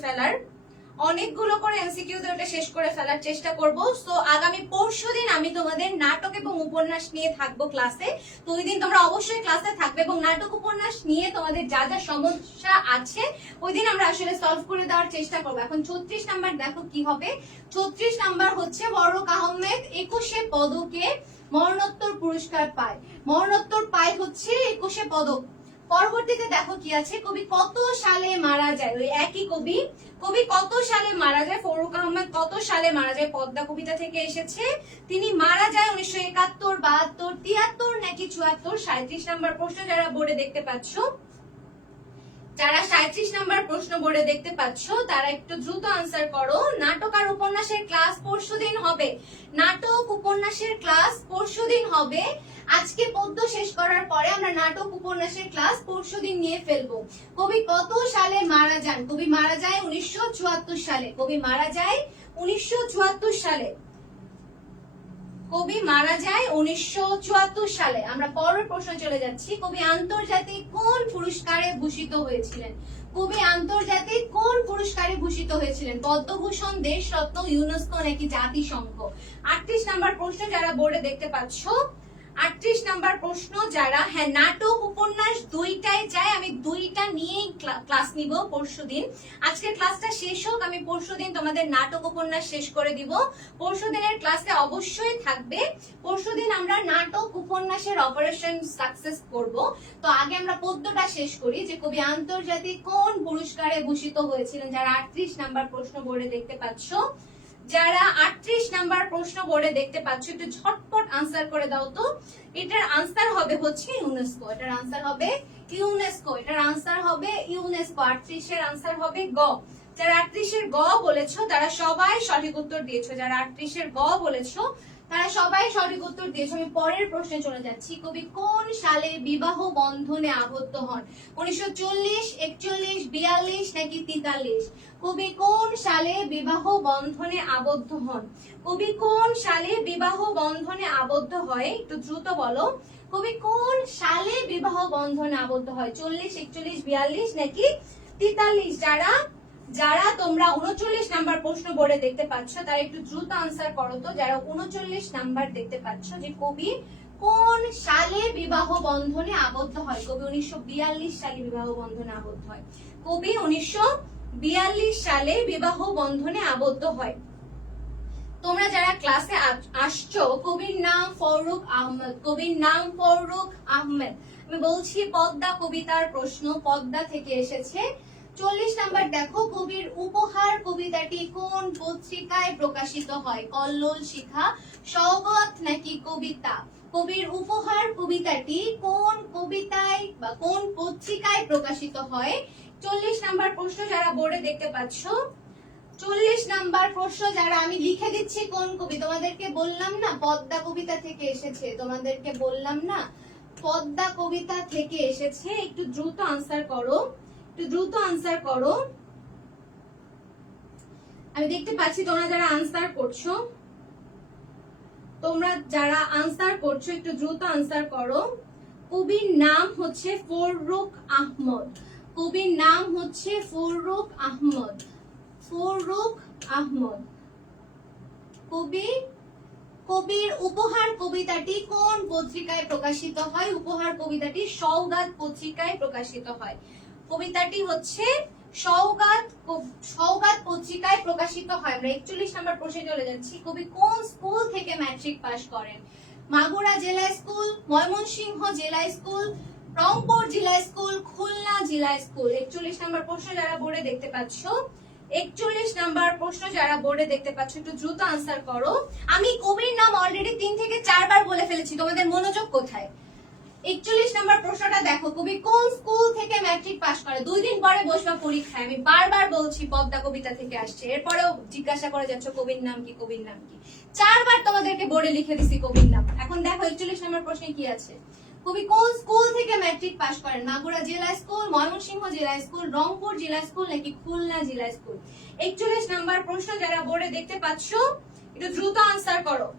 ফেলার চেষ্টা করব। সো আগামী পরশুদিন আমি তোমাদের নাটক এবং উপন্যাস নিয়ে থাকবো ক্লাসে। তো ওই দিন তোমরা অবশ্যই ক্লাসে থাকবে এবং নাটক উপন্যাস নিয়ে তোমাদের যা যা সমস্যা আছে ওই দিন আমরা আসলে সলভ করে দেওয়ার চেষ্টা করবো। এখন 36 নাম্বার দেখো কি হবে। 36 নাম্বার হচ্ছে ফররুখ আহমেদ 21শে পদকে মরণোত্তর পুরস্কার পায় হচ্ছে 21শে পদক। পরবর্তীতে দেখো কি আছে, কবি কত সালে মারা যায়? ওই একই কবি কত সালে মারা যায়? ফররুখ আহমেদ কত সালে মারা যায়? পদ্মা কবিতা থেকে এসেছে। তিনি মারা যায় 1971, 72, 73 নাকি 74? 37 নাম্বার প্রশ্ন যারা বোর্ডে দেখতে পাচ্ছ। যারা 37 নাম্বার প্রশ্ন বোর্ডে দেখতে পাচ্ছ তারা একটু দ্রুত আনসার করো। নাটক আর উপন্যাসের ক্লাস পরশুদিন হবে। নাটক উপন্যাসের ক্লাস পরশুদিন হবে। আজকে পদ্য শেষ করার পরে আমরা নাটক উপন্যাসের ক্লাস পরশুদিন নিয়ে ফেলবো। কবি কত সালে মারা যান? কবি মারা যায় 1974 সালে। কবি মারা যায় 1974 সালে। কবি মারা যায় 1974 সালে। আমরা পরের প্রশ্ন চলে যাচ্ছি। কবি আন্তর্জাতিক কোন পুরস্কারে ভূষিত হয়েছিলেন? কবি আন্তর্জাতিক কোন পুরস্কারে ভূষিত হয়েছিলেন? পদ্মভূষণ, দেশরত্ন, ইউনেস্কো নাকি জাতিসংঘ? 38 নাম্বার প্রশ্ন যারা বোর্ডে দেখতে পাচ্ছ, 38 নাম্বার প্রশ্ন যারা, হ্যাঁ নাটক উপন্যাস দুইটাই চাই, আমি দুইটা নিয়েই ক্লাস নিব পরশুদিন। আজকের ক্লাসটা শেষ হোক, আমি পরশুদিন তোমাদের নাটক উপন্যাস শেষ করে দিব। পরশুদিনের ক্লাসে অবশ্যই থাকবে। পরশুদিন আমরা নাটক উপন্যাসের অপারেশন সাকসেস করব। তো আগে আমরা পদ্যটা শেষ করি যে কবি আন্তর্জাতিক কোন পুরস্কারে ভূষিত হয়েছিলেন। যারা 38 নাম্বার প্রশ্ন বোর্ডে দেখতে পাচ্ছ, যারা 38 নাম্বার প্রশ্ন বোর্ডে দেখতে পাচ্ছ একটু ঝটপট আনসার করে দাও তো। এটার আনসার হবে হচ্ছে ইউনেস্কো। এটার আনসার হবে ইউনেস্কো। এটার আনসার হবে ইউনেস্কো। 38 এর আনসার হবে গ। যারা 38 এর গ বলেছো তারা সবাই সঠিক উত্তর দিয়েছো। যারা 38 এর গ বলেছো তারা সবাই সঠিক উত্তর দিয়েছো। আমি পরের প্রশ্নে চলে যাচ্ছি। কবি কোন সালে বিবাহ বন্ধনে আবদ্ধ হন? 1940, 41, 42 নাকি 43? কবি কোন সালে বিবাহ বন্ধনে আবদ্ধ হন? কবি কোন সালে বিবাহ বন্ধনে আবদ্ধ হয়? একটু দ্রুত বলো। কবি কোন সালে বিবাহ বন্ধনে আবদ্ধ হয়? 40, 41, 42 নাকি 43? যারা তোমরা 39 নাম্বার প্রশ্ন বোর্ডে দেখতে পাচ্ছ তারা একটু দ্রুত আনসার করো তো। যারা 39 নাম্বার দেখতে পাচ্ছ যে কবি কোন সালে বিবাহ বন্ধনে আবদ্ধ হয়? কবি 1942 সালে বিবাহ বন্ধনে আবদ্ধ হয়। কবি 1942 সালে বিবাহ বন্ধনে আবদ্ধ হয়। তোমরা যারা ক্লাসে আসছো, কবির নাম ফররুখ আহমেদ। কবির নাম ফররুখ আহমেদ। আমি বলছি পদ্মা কবিতার প্রশ্ন পদ্মা থেকে এসেছে। 40 নাম্বার দেখো, কবির উপহার কবিতাটি কোন পত্রিকায় প্রকাশিত হয়? কল্লোল, শিখা, সওগাত নাকি কবিতা? কবির উপহার কবিতাটি কোন কবিতায় বা কোন পত্রিকায় প্রকাশিত হয়? 40 নাম্বার প্রশ্ন যারা বোর্ডে দেখতে পাচ্ছ, 40 নাম্বার প্রশ্ন যারা, আমি লিখে দিচ্ছি কোন কবি। তোমাদেরকে বললাম না পদ্মা কবিতা থেকে এসেছে, তোমাদেরকে বললাম না পদ্মা কবিতা থেকে এসেছে। একটু দ্রুত আনসার করো, একটু দ্রুত আনসার করো। আমি দেখতে পাচ্ছি তোমরা যারা আনসার করছো, তোমরা যারা আনসার করছো একটু দ্রুত আনসার করো। কবির নাম হচ্ছে ফররুখ আহমদ। কবির নাম হচ্ছে ফররুখ আহমদ। ফররুখ আহমদ। কবির উপহার কবিতাটি কোন পত্রিকায় প্রকাশিত হয়? উপহার কবিতাটি সওগাত পত্রিকায় প্রকাশিত হয়। কবিতাটি হচ্ছে সওগাত পত্রিকায় প্রকাশিত হয়। আমরা 41 নাম্বার প্রশ্নে চলে যাচ্ছি। কবি কোন স্কুল থেকে ম্যাট্রিক পাস করেন? মাগুরা জেলা স্কুল, ময়মনসিংহ জেলা স্কুল, রংপুর জেলা স্কুল, খুলনা জেলা স্কুল। 41 নাম্বার প্রশ্ন যারা বোর্ডে দেখতে পাচ্ছ, 41 নাম্বার প্রশ্ন যারা বোর্ডে দেখতে পাচ্ছ একটু দ্রুত আনসার করো। আমি কবির নাম অলরেডি 3 থেকে 4 বার বলে ফেলেছি, তোমাদের মনোযোগ কোথায়? 41 নাম্বার প্রশ্নটা দেখো, কবি কোন স্কুল থেকে ম্যাট্রিক পাস করে? 2 দিন পরে বসবা পরীক্ষায়। আমি বারবার বলছি পদ্মা কবিতা থেকে আসছে, এরপরেও জিজ্ঞাসা করে যাচ্ছ কবির নাম কি, কবির নাম কি। 4 বার তোমাদেরকে বোর্ডে লিখে দিছি কবির নাম। এখন দেখো 41 নাম্বার প্রশ্নে কি আছে। কবি কোন স্কুল থেকে ম্যাট্রিক পাস করেন? মাগুরা জেলা স্কুল, ময়মনসিংহ জেলা স্কুল, রংপুর জেলা স্কুল নাকি খুলনা জেলা স্কুল? 41 নাম্বার প্রশ্ন যারা বোর্ডে দেখতে পাচ্ছ একটু দ্রুত আনসার করো।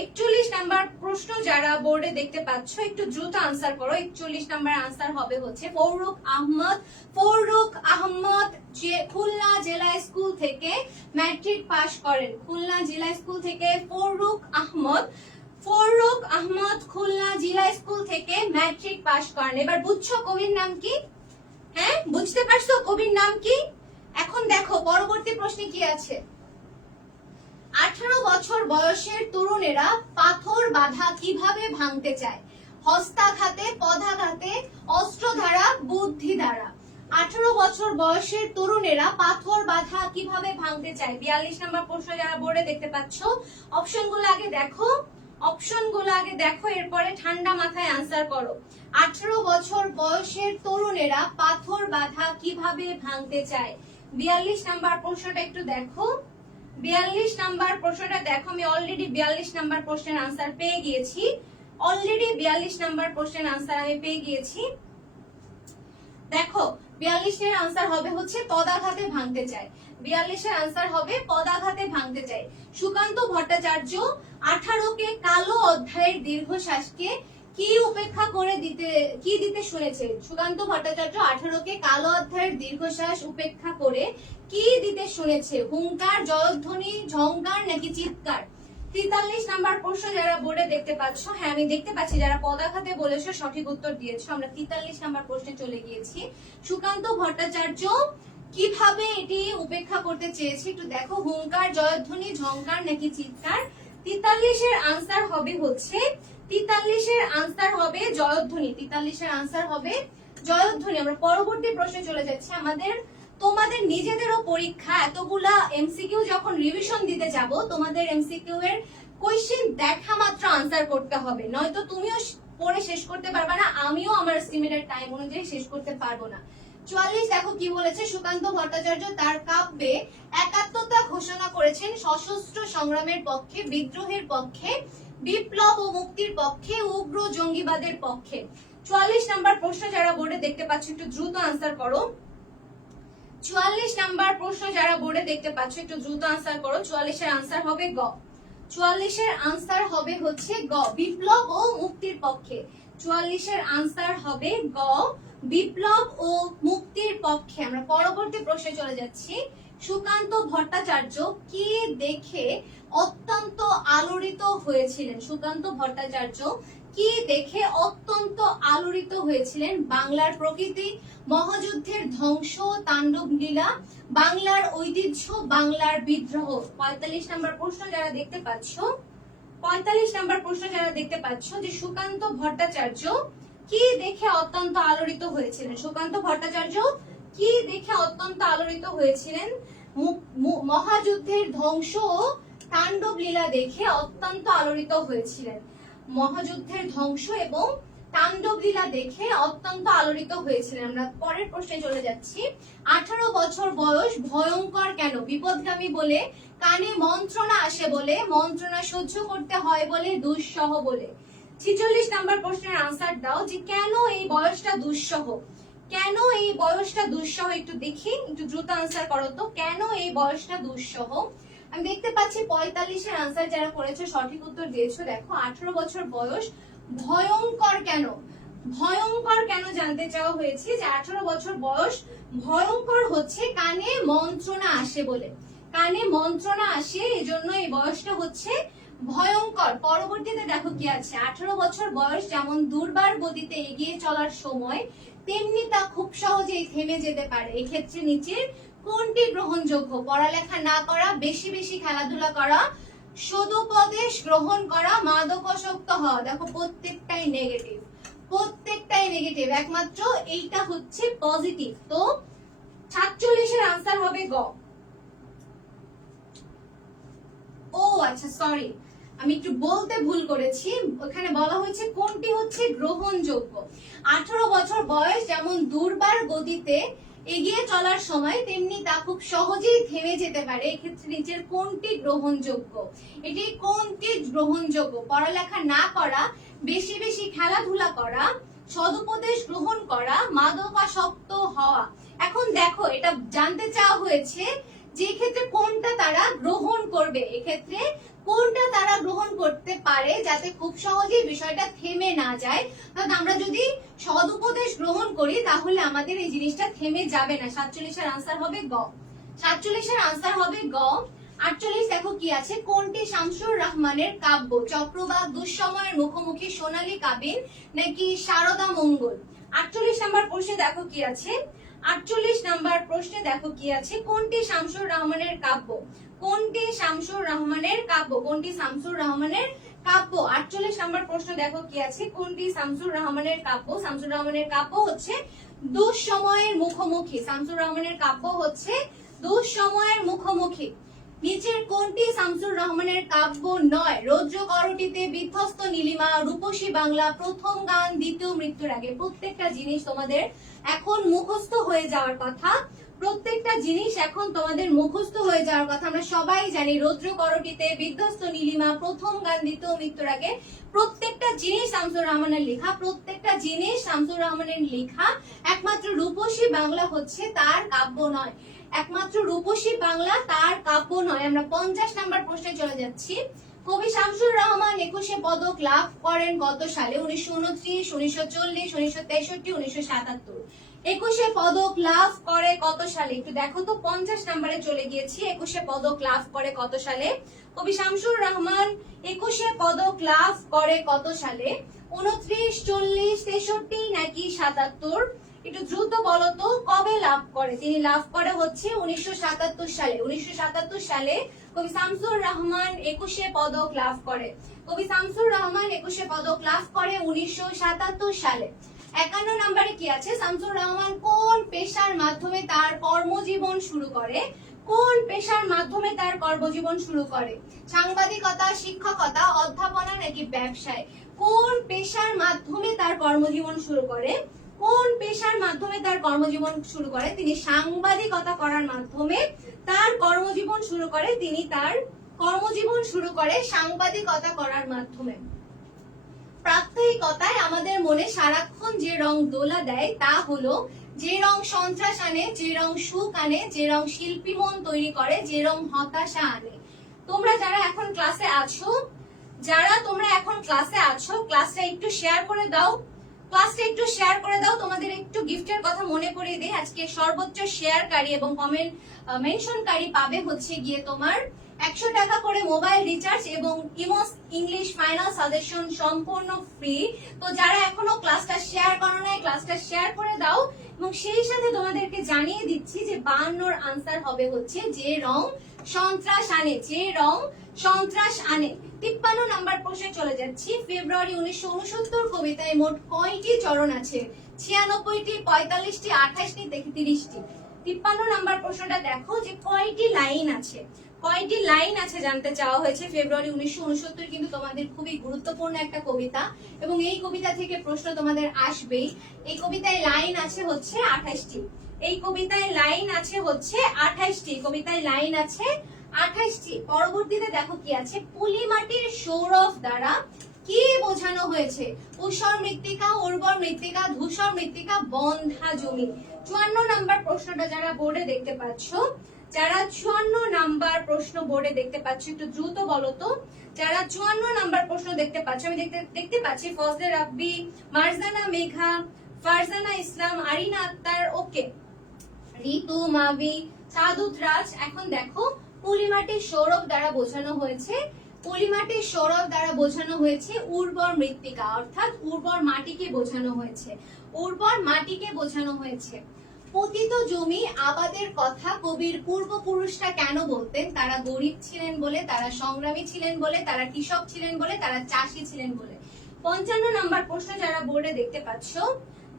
41 নাম্বার প্রশ্ন যারা বোর্ডে দেখতে পাচ্ছ একটু দ্রুত আনসার করো। 41 নাম্বার আনসার হবে হচ্ছে ফররুখ আহমদ। ফররুখ আহমদ যে খুলনা জেলা স্কুল থেকে ম্যাট্রিক পাস করেন। খুলনা জেলা স্কুল থেকে ফররুখ আহমদ খুলনা জেলা স্কুল থেকে ম্যাট্রিক পাস করেন। এবার বুঝছো কবির নাম কি? হ্যাঁ বুঝতে পারছো কবির নাম কি? এখন দেখো পরবর্তী প্রশ্নে কি আছে। 18 বছর বয়সের তরুণেরা পাথর বাধা কিভাবে ভাঙতে চায়? হস্তাঘাতে, পদাঘাতে, অস্ত্র দ্বারা, বুদ্ধি দ্বারা। 18 বছর বয়সের তরুণেরা পাথর বাধা কিভাবে ভাঙতে চায়? 42 নাম্বার প্রশ্ন যারা বোর্ডে দেখতে পাচ্ছ অপশনগুলো আগে দেখো। অপশন গুলো আগে দেখো, এরপরে ঠান্ডা মাথায় আনসার করো। 18 বছর বয়সের তরুণেরা পাথর বাঁধা কিভাবে ভাঙতে চায়? 42 নাম্বার প্রশ্নটা একটু দেখো। 42 নাম্বার প্রশ্নটা দেখো, আমি অলরেডি 42 নাম্বার প্রশ্নের আনসার পেয়ে গিয়েছি। অলরেডি 42 নাম্বার প্রশ্নের আনসার আমি পেয়ে গিয়েছি। দেখো 42 এর আনসার হবে হচ্ছে পদাঘাতে ভাঙতে চায়। 42 এর আনসার হবে পদাঘাতে ভাঙতে চায়। সুকান্ত ভট্টাচার্য 18কে কালো অধ্যায়ের দীর্ঘশ্বাসকে কি উপেক্ষা করে দিতে শুনেছে? সুকান্ত ভট্টাচার্য 18কে কালো অধ্যায়ের দীর্ঘশ্বাস উপেক্ষা করে কি দিতে শুনেছে? হুঙ্কার, জয়ধ্বনি, ঝংকার নাকি চিৎকার? 43 নাম্বার প্রশ্ন যারা বোর্ডে দেখতে পাচ্ছ, হ্যাঁ আমি দেখতে পাচ্ছি যারা পদাঘাতে বলেছো সঠিক উত্তর দিয়েছো। আমরা 43 নাম্বার প্রশ্নে চলে গিয়েছি। সুকান্ত ভট্টাচার্য কিভাবে এটি উপেক্ষা করতে চেয়েছে একটু দেখো। হুঙ্কার, জয়ধ্বনি, ঝংকার নাকি চিৎকার? 43 এর আনসার হবে হচ্ছে 43 এর আনসার হবে জয়ধ্বনি। 43 এর আনসার হবে জয়ধ্বনি। আমরা পরবর্তী প্রশ্নে চলে যাচ্ছি। তোমাদের নিজেদেরও পরীক্ষা, এতগুলা এমসিকিউ যখন রিভিশন দিতে যাব, তোমাদের এমসিকিউ এর কোশ্চেন দেখা মাত্র আনসার করতে হবে, নয়তো তুমিও পড়ে শেষ করতে পারবে না, আমিও আমার এস্টিমেটেড টাইম অনুযায়ী শেষ করতে পারবো না। 44 দেখো কি বলেছে। সুকান্ত ভট্টাচার্য তার কাব্যে একাত্মতা ঘোষণা করেছেন সশস্ত্র সংগ্রামের পক্ষে, বিদ্রোহের পক্ষে, বিপ্লব ও মুক্তির পক্ষে, উগ্র জঙ্গিবাদের পক্ষে। 44 নাম্বার প্রশ্ন যারা বোর্ডে দেখতে পাচ্ছ একটু দ্রুত আনসার করো। 44 নাম্বার প্রশ্ন যারা বোর্ডে দেখতে পাচ্ছ একটু দ্রুত আনসার করো। 44 এর আনসার হবে গ। 44 এর আনসার হবে হচ্ছে গ, বিপ্লব ও মুক্তির পক্ষে। 44 এর আনসার হবে গ, বিপ্লব ও মুক্তির পক্ষে। আমরা পরবর্তী প্রশ্নে চলে যাচ্ছি। সুকান্ত ভট্টাচার্য কি দেখে অত্যন্ত আলোড়িত হয়েছিলেন? সুকান্ত ভট্টাচার্য কি দেখে অত্যন্ত আলোড়িত হয়েছিলেন? বাংলার প্রকৃতি, মহাযুদ্ধের ধ্বংস, তাণ্ডব লীলা, বাংলার ঐতিহ্য, বাংলার বিদ্রোহ। 45 নাম্বার প্রশ্ন যারা দেখতে পাচ্ছ, 45 নাম্বার প্রশ্ন যারা দেখতে পাচ্ছ যে সুকান্ত ভট্টাচার্য কি দেখে অত্যন্ত আলোড়িত হয়েছিলেন? সুকান্ত ভট্টাচার্য কি দেখে অত্যন্ত আলোড়িত হয়েছিলেন? মহাযুদ্ধের ধ্বংস ও তাণ্ডব লীলা দেখে অত্যন্ত আলোড়িত হয়েছিলেন। মহাযুদ্ধের ধ্বংস এবং তাণ্ডব লীলা দেখে অত্যন্ত আলোড়িত হয়েছিলেন। আমরা পরের প্রশ্নে চলে যাচ্ছি। 18 বছর বয়স ভয়ঙ্কর কেন? বিপদগামী বলে, কানে মন্ত্রণা আসে বলে, মন্ত্রণা সহ্য করতে হয় বলে, দুঃসহ বলে। 46 নাম্বার প্রশ্নের আনসার দাও যে কেন এই বয়সটা দুঃসহ? কেন এই বয়সটা দুঃসহ একটু দেখি, একটু দ্রুত আনসার করো তো। কেন এই বয়সটা দুঃসহ? আমি দেখতে পাচ্ছি 45 এর আনসার যারা করেছো সঠিক উত্তর দিয়েছো। দেখো 18 বছর বয়স ভয়ঙ্কর কেন? ভয়ঙ্কর কেন জানতে চাওয়া হয়েছে যে 18 বছর বয়স ভয়ঙ্কর হচ্ছে কানে মন্ত্রণা আসে বলে। কানে মন্ত্রণা আসে, এজন্য এই বয়সটা হচ্ছে ভয়ঙ্কর। পরবর্তীতে দেখো কি আছে। 18 বছর বয়স যেমন দুর্বার গতিতে এগিয়ে চলার সময়, তেমনি তা খুব সহজেই থেমে যেতে পারে। এক্ষেত্রে নিচের কোনটি গ্রহণযোগ্য? পড়ালেখা না করা, বেশি বেশি খেলাধুলা করা, সদুপদেশ গ্রহণ করা, মাদকাসক্ত হওয়া। দেখো প্রত্যেকটাই নেগেটিভ, প্রত্যেকটাই নেগেটিভ, একমাত্র এইটা হচ্ছে পজিটিভ। তো 47 এর আনসার হবে গ। ও আচ্ছা সরি, আমি একটু বলতে ভুল করেছি, ওখানে বলা হয়েছে কোনটি হচ্ছে গ্রহণযোগ্য। 18 বছর বয়স যেমন দুর্বার গতিতে এগিয়ে চলার সময়, তেমনি তা খুব সহজেই থেমে যেতে পারে। এক্ষেত্রে নিচের কোনটি গ্রহণযোগ্য? এটি কোনটি গ্রহণযোগ্য? পড়ালেখা না করা, বেশি বেশি খেলাধুলা করা, সদুপদেশ গ্রহণ করা, মাদকাসক্ত হওয়া। এখন দেখো এটা জানতে চাওয়া হয়েছে যে ক্ষেত্রে কোনটা তারা গ্রহণ করবে, এক্ষেত্রে কোনটা তারা গ্রহণ করতে পারে যাতে খুব সহজেই বিষয়টা থেমে না যায়। আমরা যদি সদুপদেশ গ্রহণ করি তাহলে আমাদের এই জিনিসটা থেমে যাবে না। 47 এর আনসার হবে গ। 47 এর আনসার হবে গ। 48 দেখো কি আছে। কোনটি শামসুর রহমানের কাব্য? চক্রবাক, দুঃসময়ের মুখোমুখি, সোনালী কাবিন নাকি সারদা মঙ্গল? 48 নাম্বার প্রশ্নে দেখো কি আছে। 48 নাম্বার প্রশ্নে দেখো কি আছে। কোনটি শামসুর রহমানের কাব্য? কোনটি শামসুর রহমানের কাব্য? কোনটি শামসুর রহমানের কাব্য? 48 নাম্বার প্রশ্ন দেখো কি আছে। কোনটি শামসুর রহমানের কাব্য? শামসুর রহমানের কাব্য হচ্ছে দুঃসময়ের মুখোমুখি। শামসুর রহমানের কাব্য হচ্ছে দুঃসময়ের মুখোমুখি। নিচের কোনটি শামসুর রহমানের কাব্য নয়? রৌদ্র করটিতে, বিধ্বস্ত নীলিমা, রূপসী বাংলা, প্রথম গান, দ্বিতীয় মৃত্যুর আগে। প্রত্যেকটা জিনিস তোমাদের এখন মুখস্থ হয়ে যাওয়ার কথা, প্রত্যেকটা জিনিস এখন তোমাদের মুখস্থ হয়ে যাওয়ার কথা। আমরা সবাই জানি রৌদ্র করটিতে, বিধ্বস্ত নীলিমা, প্রথম গান, দ্বিতীয় মৃত্যুর আগে। প্রত্যেকটা জিনিস শামসুর রহমানের লেখা, প্রত্যেকটা জিনিস শামসুর রহমানের লেখা। একমাত্র রূপসী বাংলা হচ্ছে তার কাব্য নয়, একমাত্র রূপসী বাংলা তার কাব্য নয়। আমরা 50 নাম্বার প্রশ্নে চলে যাচ্ছি। কবি শামসুর রহমান 21 পদক লাভ করেন কত সালে? 1929, 1940, 1963, 1977। 21 পদক লাভ করে কত সালে? একটু দেখো তো, 50 নাম্বারে চলে গিয়েছি। 21 পদক লাভ করে কত সালে? কবি শামসুর রহমান 21 পদক লাভ করে কত সালে? 29, 40, 63 নাকি 77? একটু দ্রুত বলো তো, কবে লাভ করে? তিনি লাভ করে হচ্ছে 1977 সালে। 1977 সালে কবি শামসুর রহমান 21 পদক লাভ করে। কবি শামসুর রহমান 21 পদক লাভ করে 1977 সালে। 51 নম্বরে কি আছে? শামসুর রহমান কোন পেশার মাধ্যমে তার কর্মজীবন শুরু করে? কোন পেশার মাধ্যমে তার কর্মজীবন শুরু করে? সাংবাদিকতা, শিক্ষকতা, অধ্যাপনা নাকি ব্যবসায়? কোন পেশার মাধ্যমে তার কর্মজীবন শুরু করে? কোন পেশার মাধ্যমে তার কর্মজীবন শুরু করে? তিনি সাংবাদিকতা করার মাধ্যমে তার কর্মজীবন শুরু করে। তিনি তার কর্মজীবন শুরু করে সাংবাদিকতা করার মাধ্যমে। প্রাত্যহিকতায় আমাদের মনে সারাক্ষণ যে রং দোলা দেয় তা হলো যে রং সন্ত্রাস আনে, যে রং সুখ আনে, যে রং শিল্পী মন তৈরি করে, যে রং হতাশা আনে। তোমরা যারা এখন ক্লাসে আছো, ক্লাসটা একটু শেয়ার করে দাও, তোমাদের একটু গিফটের কথা মনে করিয়ে দিই। আজকে সর্বোচ্চ শেয়ারকারী এবং কমেন্ট মেনশনকারী পাবে হচ্ছে গিয়ে তোমার 100 টাকা করে মোবাইল রিচার্জ এবং ইমোস ইংলিশ ফাইনাল সাজেশন সম্পূর্ণ ফ্রি। তো যারা এখনো ক্লাসটা শেয়ার করো নাই, ক্লাসটা শেয়ার করে দাও। এবং সেই সাথে তোমাদেরকে জানিয়ে দিচ্ছি যে 52 আনসার হবে হচ্ছে যে রং সন্ত্রাস আনে, যে রং সন্ত্রাস আনে। 53 নাম্বার প্রশ্নে চলে যাচ্ছি। ফেব্রুয়ারি 1969 কবিতায় মোট কয়টি চরণ আছে? 96টি, 45টি, 28টি, 30টি। 53 নাম্বার প্রশ্নটা দেখো যে কয়টি লাইন আছে, কয়টি লাইন আছে জানতে চাওয়া হয়েছে। ফেব্রুয়ারি 1969 কিন্তু তোমাদের খুবই গুরুত্বপূর্ণ একটা কবিতা এবং এই কবিতা থেকে প্রশ্ন তোমাদের আসবেই। এই কবিতায় লাইন আছে হচ্ছে 28টি। এই কবিতায় লাইন আছে হচ্ছে 28টি। কবিতায় লাইন আছে 28টি। পরবর্তীতে দেখো কি আছে? পলিমাটির সৌরভ দ্বারা কি বোঝানো হয়েছে? ঊষর মৃত্তিকা, উর্বর মৃত্তিকা, ধূসর মৃত্তিকা, বন্ধা জমি। 54 নাম্বার প্রশ্নটা যারা বোর্ডে দেখতে পাচ্ছ, যারা 54 নাম্বার প্রশ্ন বোর্ডে দেখতে পাচ্ছ একটু দ্রুত বলো তো। যারা 54 নাম্বার প্রশ্ন দেখতে পাচ্ছ, আমি দেখতে পাচ্ছি ফজলে রাব্বি, মারজানা মেঘা, ফারজানা ইসলাম, আরিনা আক্তার, ওকে, ঋতু, মাবি, সাদুত রাজ। এখন দেখো পলিমাটির সৌরভ দ্বারা বোঝানো হয়েছে, পলিমাটির সৌরভ দ্বারা বোঝানো হয়েছে উর্বর মৃত্তিকা, অর্থাৎ উর্বর মাটিকে বোঝানো হয়েছে, উর্বর মাটিকে বোঝানো হয়েছে। পতিত জমি আবাদের কথা কবির পূর্বপুরুষরা কেন বলতেন? তারা গরিব ছিলেন বলে, তারা সংগ্রামী ছিলেন বলে, তারা কৃষক ছিলেন বলে, তারা চাষী ছিলেন বলে। 55 নাম্বার প্রশ্ন যারা বোর্ডে দেখতে পাচ্ছ,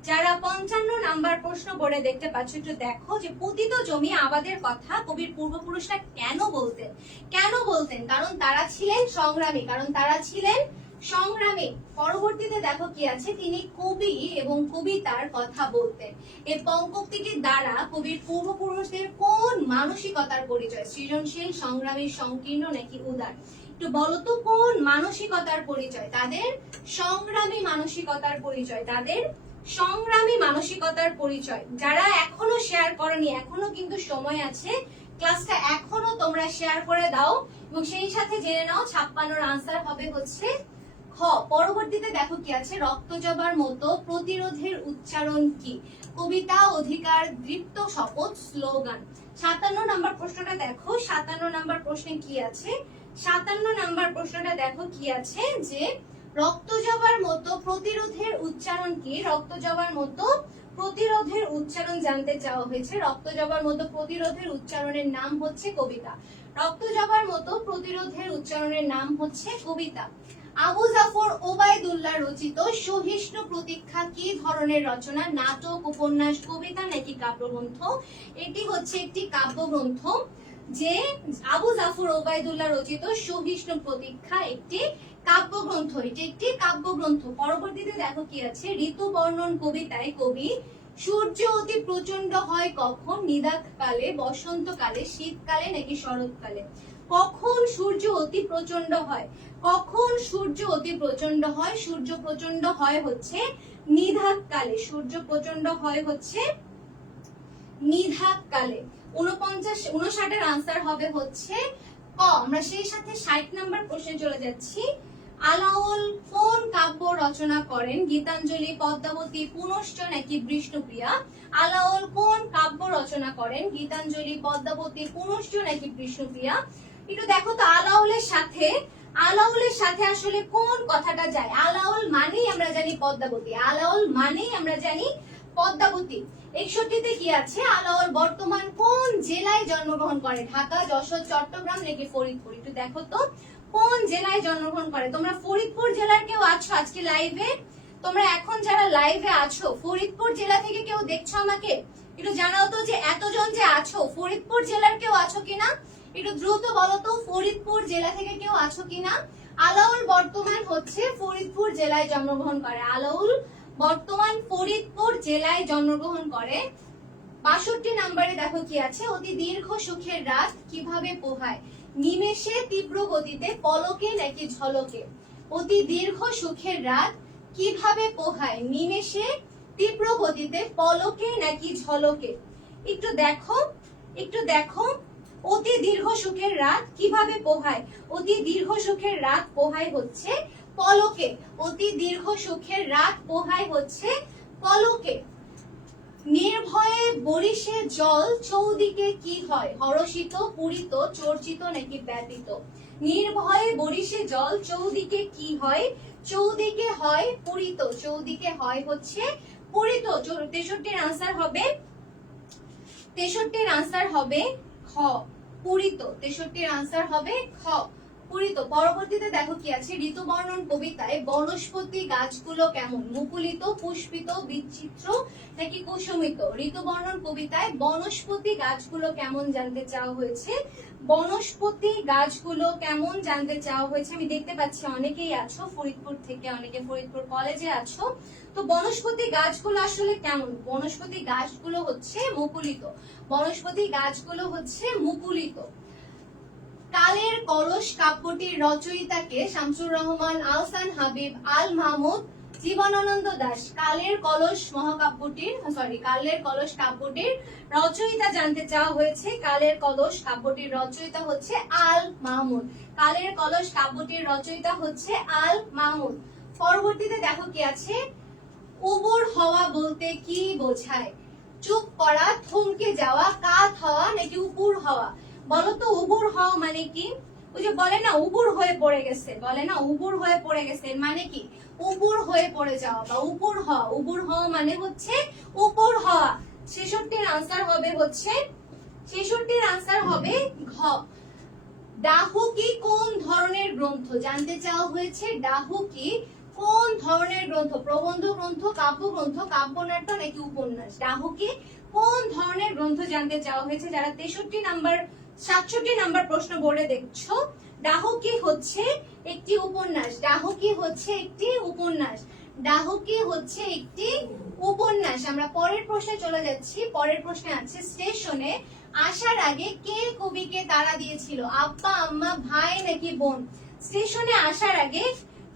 যারা 55 নাম্বার প্রশ্ন বোর্ডে দেখতে পাচ্ছ একটু দেখো যে পতিত জমি আবাদের কথা কবির পূর্বপুরুষরা কেন বলতেন? কেন বলতেন? কারণ তারা ছিলেন সংগ্রামী, কারণ তারা ছিলেন সংগ্রামী। পরবর্তীতে দেখো কি আছে? তিনি কবি এবং কবিতার কথা বলতেন। এই পঙ্ক্তিটির দ্বারা কবির পূর্বপুরুষদের কোন মানসিকতার পরিচয়? সৃজনশীল, সংগ্রামী, সংকীর্ণ নাকি উদার? একটু বলতো কোন মানসিকতার পরিচয়? তাদের সংগ্রামী মানসিকতার পরিচয়, তাদের সংগ্রামী মানসিকতার পরিচয়। যারা এখনো শেয়ার করনি, এখনো কিন্তু সময় আছে, ক্লাসটা এখনো তোমরা শেয়ার করে দাও এবং সেই সাথে জেনে নাও 56 আনসার হবে হচ্ছে খ। পরবর্তীতে দেখো কি আছে? রক্তজবার মতো প্রতিরোধের উচ্চারণ কি? কবিতা, অধিকার, দৃপ্ত, শপথ, স্লোগান। 57 নাম্বার প্রশ্নটা দেখো। 57 নাম্বার প্রশ্নে কি আছে? 57 নাম্বার প্রশ্নটা দেখো কি আছে যে রক্তজবার মতো প্রতিরোধের উচ্চারণ কি? রক্তজবার মতো প্রতিরোধের উচ্চারণ জানতে চাওয়া হয়েছে। রক্তজবার মতো প্রতিরোধের উচ্চারণের নাম হচ্ছে কবিতা। রক্তজবার মতো প্রতিরোধের উচ্চারণের নাম হচ্ছে কবিতা। আবু জাফর ওবায়দুল্লাহ রচিত সহিষ্ণু প্রতীক্ষা কি ধরনের রচনা? নাটক, উপন্যাস, কবিতা নাকি কাব্যগ্রন্থ? এটি হচ্ছে একটি কাব্যগ্রন্থ। যে আবু জাফর ওবায়দুল্লাহ রচিত সহিষ্ণু প্রতীক্ষা একটি কাব্যগ্রন্থ। এটি একটি কাব্যগ্রন্থ। পরবর্তীতে দেখো কি আছে, ঋতু বর্ণন কবিতায় কবি সূর্য অতি প্রচন্ড হয় কখন, নিদাঘকালে, বসন্তকালে, শীতকালে নাকি শরৎকালে। কখন সূর্য অতি প্রচন্ড হয়? কখন সূর্য অতি প্রচন্ড হয়? সূর্য প্রচন্ড হয় হচ্ছে নিদাঘকালে। সূর্য প্রচন্ড হয় হচ্ছে নিদাঘকালে। 59 এর আনসার হবে হচ্ছে ক। আমরা সেই সাথে 60 নাম্বার প্রশ্নে চলে যাচ্ছি। আলাওল কোন কাব্য রচনা করেন? গীতাঞ্জলি, পদ্মাবতী, পুনশ্চ নাকি বিষ্ণুপ্রিয়া। আলাওল কোন কাব্য রচনা করেন? গীতাঞ্জলি, পদ্মাবতী, পুনশ্চ নাকি বিষ্ণুপ্রিয়া। একটু দেখো তো আলাওলের সাথে আসলে কোন কথাটা যায়? আলাওল মানেই আমরা জানি পদ্মাবতী, আলাওল মানেই আমরা জানি পদ্মাবতী। 61তে কি আছে, আলাওল বর্তমান কোন জেলায় জন্মগ্রহণ করে? ঢাকা, যশোর, চট্টগ্রাম নাকি ফরিদপুর। একটু দেখো তো কোন জেলায় জন্মগ্রহণ করে। তোমরা ফরিদপুর জেলার কেউ আছো আজকে লাইভে? তোমরা এখন যারা লাইভে আছো ফরিদপুর জেলা থেকে কেউ দেখছো আমাকে? একটু জানাও তো যে এতজন যে আছো ফরিদপুর জেলার কেউ আছো কিনা, একটু দ্রুত বলো তো ফরিদপুর জেলা থেকে কেউ আছো কিনা। আলাউল বর্তমান হচ্ছে ফরিদপুর জেলায় জন্মগ্রহণ করে। আলাউল বর্তমান ফরিদপুর জেলায় জন্মগ্রহণ করে। 62 নম্বরে দেখো কি আছে, অতি দীর্ঘ সুখের রাত কিভাবে পোহায়? নিমেষে, তীব্র গতিতে, পলকে নাকি ঝলকে। অতি দীর্ঘ সুখের রাত কিভাবে পোহায়? নিমেষে, তীব্র গতিতে, পলকে নাকি ঝলকে। একটু দেখো অতি দীর্ঘ সুখের রাত কিভাবে পোহায়? অতি দীর্ঘ সুখের রাত পোহায় হচ্ছে পলকে। অতি দীর্ঘ সুখের রাত পোহায় হচ্ছে পলকে। নির্ভয়ে বরিশে জল চৌদিকে কি হয়? হরষিত, পূরিত, চর্চিত নাকি ব্যতীত। নির্ভয়ে বরিশে জল চৌদিকে কি হয়? চৌদিকে হয় পূরিত। চৌদিকে হয় হচ্ছে পূরিত। 63 আনসার হবে খ, পূরিত। 63 আনসার হবে খ, পূরিত। পরবর্তীতে দেখো কি আছে, ঋতু বর্ণন কবিতায় বনস্পতি গাছগুলো কেমন? মুকুলিত, পুষ্পিত, বিচিত্র নাকি কুসুমিত। ঋতু বর্ণন কবিতায় বনস্পতি গাছগুলো কেমন জানতে চাওয়া হয়েছে। বনস্পতি গাছগুলো কেমন জানতে চাওয়া হয়েছে। আমি দেখতে পাচ্ছি অনেকেই আছো ফরিদপুর থেকে, অনেকে ফরিদপুর কলেজে আছো। তো বনস্পতি গাছগুলো আসলে কেমন? বনস্পতি গাছগুলো হচ্ছে মুকুলিত। বনস্পতি গাছগুলো হচ্ছে মুকুলিত। কালের কলস কাব্যটির রচয়িতাকে? শামসুর রহমান, আহসান হাবিব, আল মাহমুদ, জীবনানন্দ দাশ। কালের কলস কাব্যটির রচয়িতা জানতে চাওয়া হয়েছে। কালের কলস কাব্যটির রচয়িতা হচ্ছে আল মাহমুদ। কালের কলস কাব্যটির রচয়িতা হচ্ছে আল মাহমুদ। পরবর্তীতে দেখো কি আছে, উবুর হওয়া বলতে কি বোঝায়? চুপ করা, থমকে যাওয়া, কাত হওয়া নাকি উপুর হওয়া। বলো তো উপুর হওয়া মানে কি? ওই যে বলে না উপুর হয়ে পড়ে গেছে, বলে না উপুর হয়ে পড়ে গেছে, মানে কি? উপুর হয়ে পড়ে যাওয়া বা উপুর হওয়া। উপুর হওয়া মানে হচ্ছে উপুর হওয়া। 66 আনসার হবে ঘ। ডাহুকি কোন ধরনের গ্রন্থ জানতে চাওয়া হয়েছে। ডাহুকি কোন ধরনের গ্রন্থ? প্রবন্ধ গ্রন্থ, কাব্যগ্রন্থ, কাব্যনাট্য নাকি উপন্যাস। ডাহুকি কোন ধরনের গ্রন্থ জানতে চাওয়া হয়েছে। যারা 67 নাম্বার প্রশ্ন বোর্ডে দেখছো, ডাহুকি হচ্ছে একটি উপন্যাস। ডাহুকি হচ্ছে একটি উপন্যাস। ডাহুকি হচ্ছে একটি উপন্যাস। আমরা পরের প্রশ্নে চলে যাচ্ছি। পরের প্রশ্নে আছে, স্টেশনে আসার আগে কে কবিকে তাড়া দিয়েছিল? আব্বা, আম্মা, ভাই নাকি বোন। স্টেশনে আসার আগে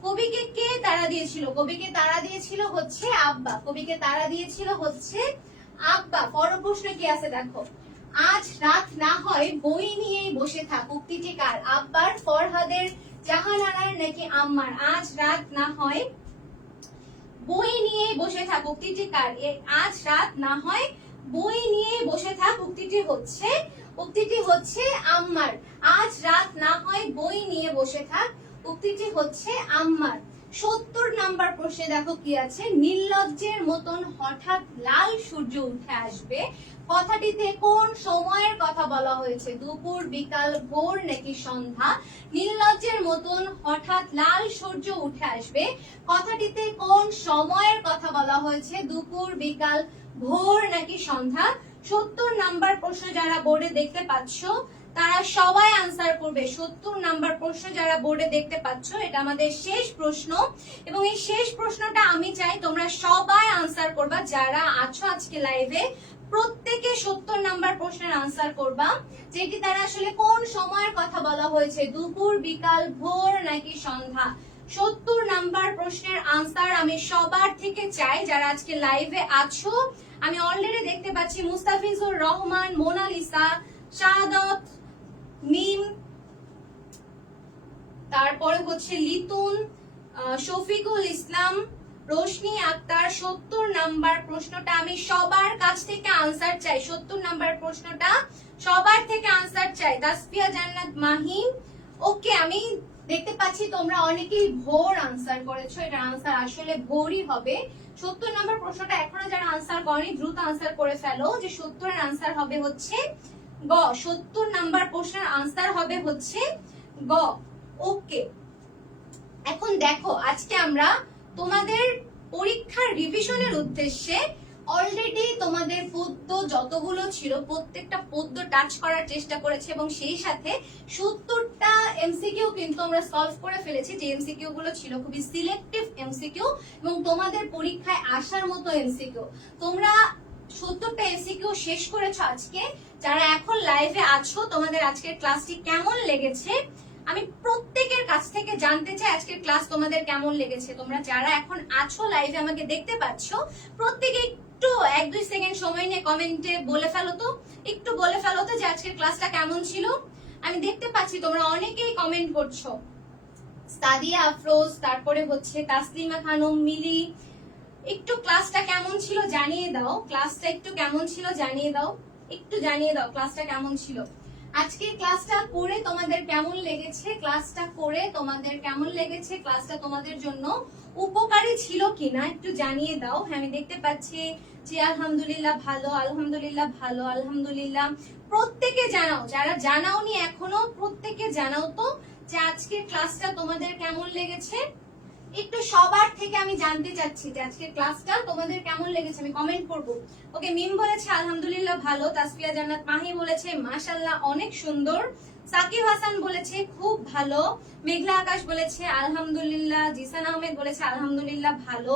কবিকে কে তাড়া দিয়েছিল? কবিকে তাড়া দিয়েছিল হচ্ছে আব্বা। কবিকে তাড়া দিয়েছিল হচ্ছে আব্বা। পরের প্রশ্নে কি আছে দেখো, আজ রাত না হয় বই নিয়েই বসে থাক। উক্তিটি কার? আব্বার, ফরহাদের, জাহানারার নাকি আম্মার। আজ রাত না হয় বই নিয়েই বসে থাক, উক্তিটি কার? আজ রাত না হয় বই নিয়ে বসে থাক উক্তিটি হচ্ছে আম্মার। আজ রাত না হয় বই নিয়ে বসে থাক উক্তিটি হচ্ছে আম্মার। 70 নাম্বার প্রশ্নে দেখো কি আছে, নির্লজ্জের মতন হঠাৎ লাল সূর্য উঠে আসবে কথাটিতে কোন সময়ের কথা বলা হয়েছে? দুপুর, বিকাল, ভোর নাকি সন্ধ্যা। নির্লজ্জের মতন হঠাৎ লাল সূর্য উঠে আসবে কথাটিতে কোন সময়ের কথা বলা হয়েছে? দুপুর, বিকাল, ভোর নাকি সন্ধ্যা। 70 নাম্বার প্রশ্ন যারা বোর্ডে দেখতে পাচ্ছ তারা সবাই আনসার করবে 70 নাম্বার প্রশ্ন। যারা বোর্ডে দেখতে পাচ্ছ, এটা আমাদের শেষ প্রশ্ন এবং এই শেষ প্রশ্নটা আমি চাই তোমরা সবাই আনসার করবা। যারা আছো আজকে লাইভে প্রত্যেকে 70 নাম্বার প্রশ্নের আনসার করবা, যেটি তারা আসলে কোন সময়ের কথা বলা হয়েছে, দুপুর, বিকাল, ভোর নাকি সন্ধ্যা। 70 নাম্বার প্রশ্নের আনসার আমি সবার থেকে চাই যারা আজকে লাইভে আছো। আমি অলরেডি দেখতে পাচ্ছি মুস্তাফিজুর রহমান, মোনালিসা, শাহাদত, মিম, তারপরে হচ্ছে লিতুন, শফিকুল ইসলাম, রোশনি আক্তার। 70 নাম্বার প্রশ্নটা আমি সবার কাছ থেকে আনসার চাই। 70 নাম্বার প্রশ্নটা সবার থেকে আনসার চাই। তাসফিয়া জান্নাত মাহিম, ওকে, আমি দেখতে পাচ্ছি তোমরা অনেকেই ভোর আনসার করেছো। এটা আনসার আসলে ভোরই হবে। 70 নাম্বার প্রশ্নটা এখনো যারা আনসার করনি দ্রুত আনসার করে ফেলো, যে 70 এর আনসার হবে হচ্ছে গ। 70 নাম্বার প্রশ্নের আনসার হবে হচ্ছে গ। ওকে, এখন দেখো আজকে আমরা তোমাদের পরীক্ষার রিভিশনের উদ্দেশ্যে অলরেডি তোমাদের পদ্য যতগুলো ছিল প্রত্যেকটা পদ্য টাচ করার চেষ্টা করেছে এবং সেই সাথে 70টা এমসিকিউ কিন্তু আমরা সলভ করে ফেলেছি। যে এমসিকিউ গুলো ছিল খুবই সিলেক্টিভ এমসিকিউ এবং তোমাদের পরীক্ষায় আসার মতো এমসিকিউ। তোমরা 70টা এমসিকিউ শেষ করেছো আজকে। যারা এখন লাইভে আছো তোমাদের আজকের ক্লাসটি কেমন লেগেছে আমি প্রত্যেকের কাছ থেকে জানতে চাই। আজকের ক্লাস তোমাদের কেমন লেগেছে? তোমরা যারা এখন আছো লাইভে আমাকে দেখতে পাচ্ছ প্রত্যেকে একটু 1-2 সেকেন্ড সময় নিয়ে কমেন্টে বলে ফেলো তো, একটু বলে ফেলো তো যে আজকের ক্লাসটা কেমন ছিল। আমি দেখতে পাচ্ছি তোমরা অনেকেই কমেন্ট করছো। সাদিয়া আফরোজ, তারপরে হচ্ছে তাসলিমা খানম, মিলি, একটু ক্লাসটা কেমন ছিল জানিয়ে দাও। ক্লাসটা একটু কেমন ছিল জানিয়ে দাও, একটু জানিয়ে দাও ক্লাসটা কেমন ছিল। আজকে ক্লাসটা করে তোমাদের কেমন লেগেছে? ক্লাসটা করে তোমাদের কেমন লেগেছে? ক্লাসটা তোমাদের জন্য উপকারী ছিল কিনা একটু জানিয়ে দাও। হ্যাঁ, আমি দেখতে পাচ্ছি যে আলহামদুলিল্লাহ ভালো, আলহামদুলিল্লাহ ভালো, আলহামদুলিল্লাহ। প্রত্যেকে জানাও, যারা জানাওনি এখনো প্রত্যেকে জানাও তো যে আজকের ক্লাসটা তোমাদের কেমন লেগেছে। একটু সবার থেকে আমি জানতে চাচ্ছি যে আজকের ক্লাসটা তোমাদের কেমন লেগেছে। আমি কমেন্ট করব। ওকে, মিম বলেছে আলহামদুলিল্লাহ ভালো, তাসফিয়া জান্নাত মাহি বলেছে মাশাআল্লাহ অনেক সুন্দর, সাকিব হাসান বলেছে খুব ভালো, মেঘলা আকাশ বলেছে আলহামদুলিল্লাহ, জিসান আহমেদ বলেছে আলহামদুলিল্লাহ ভালো,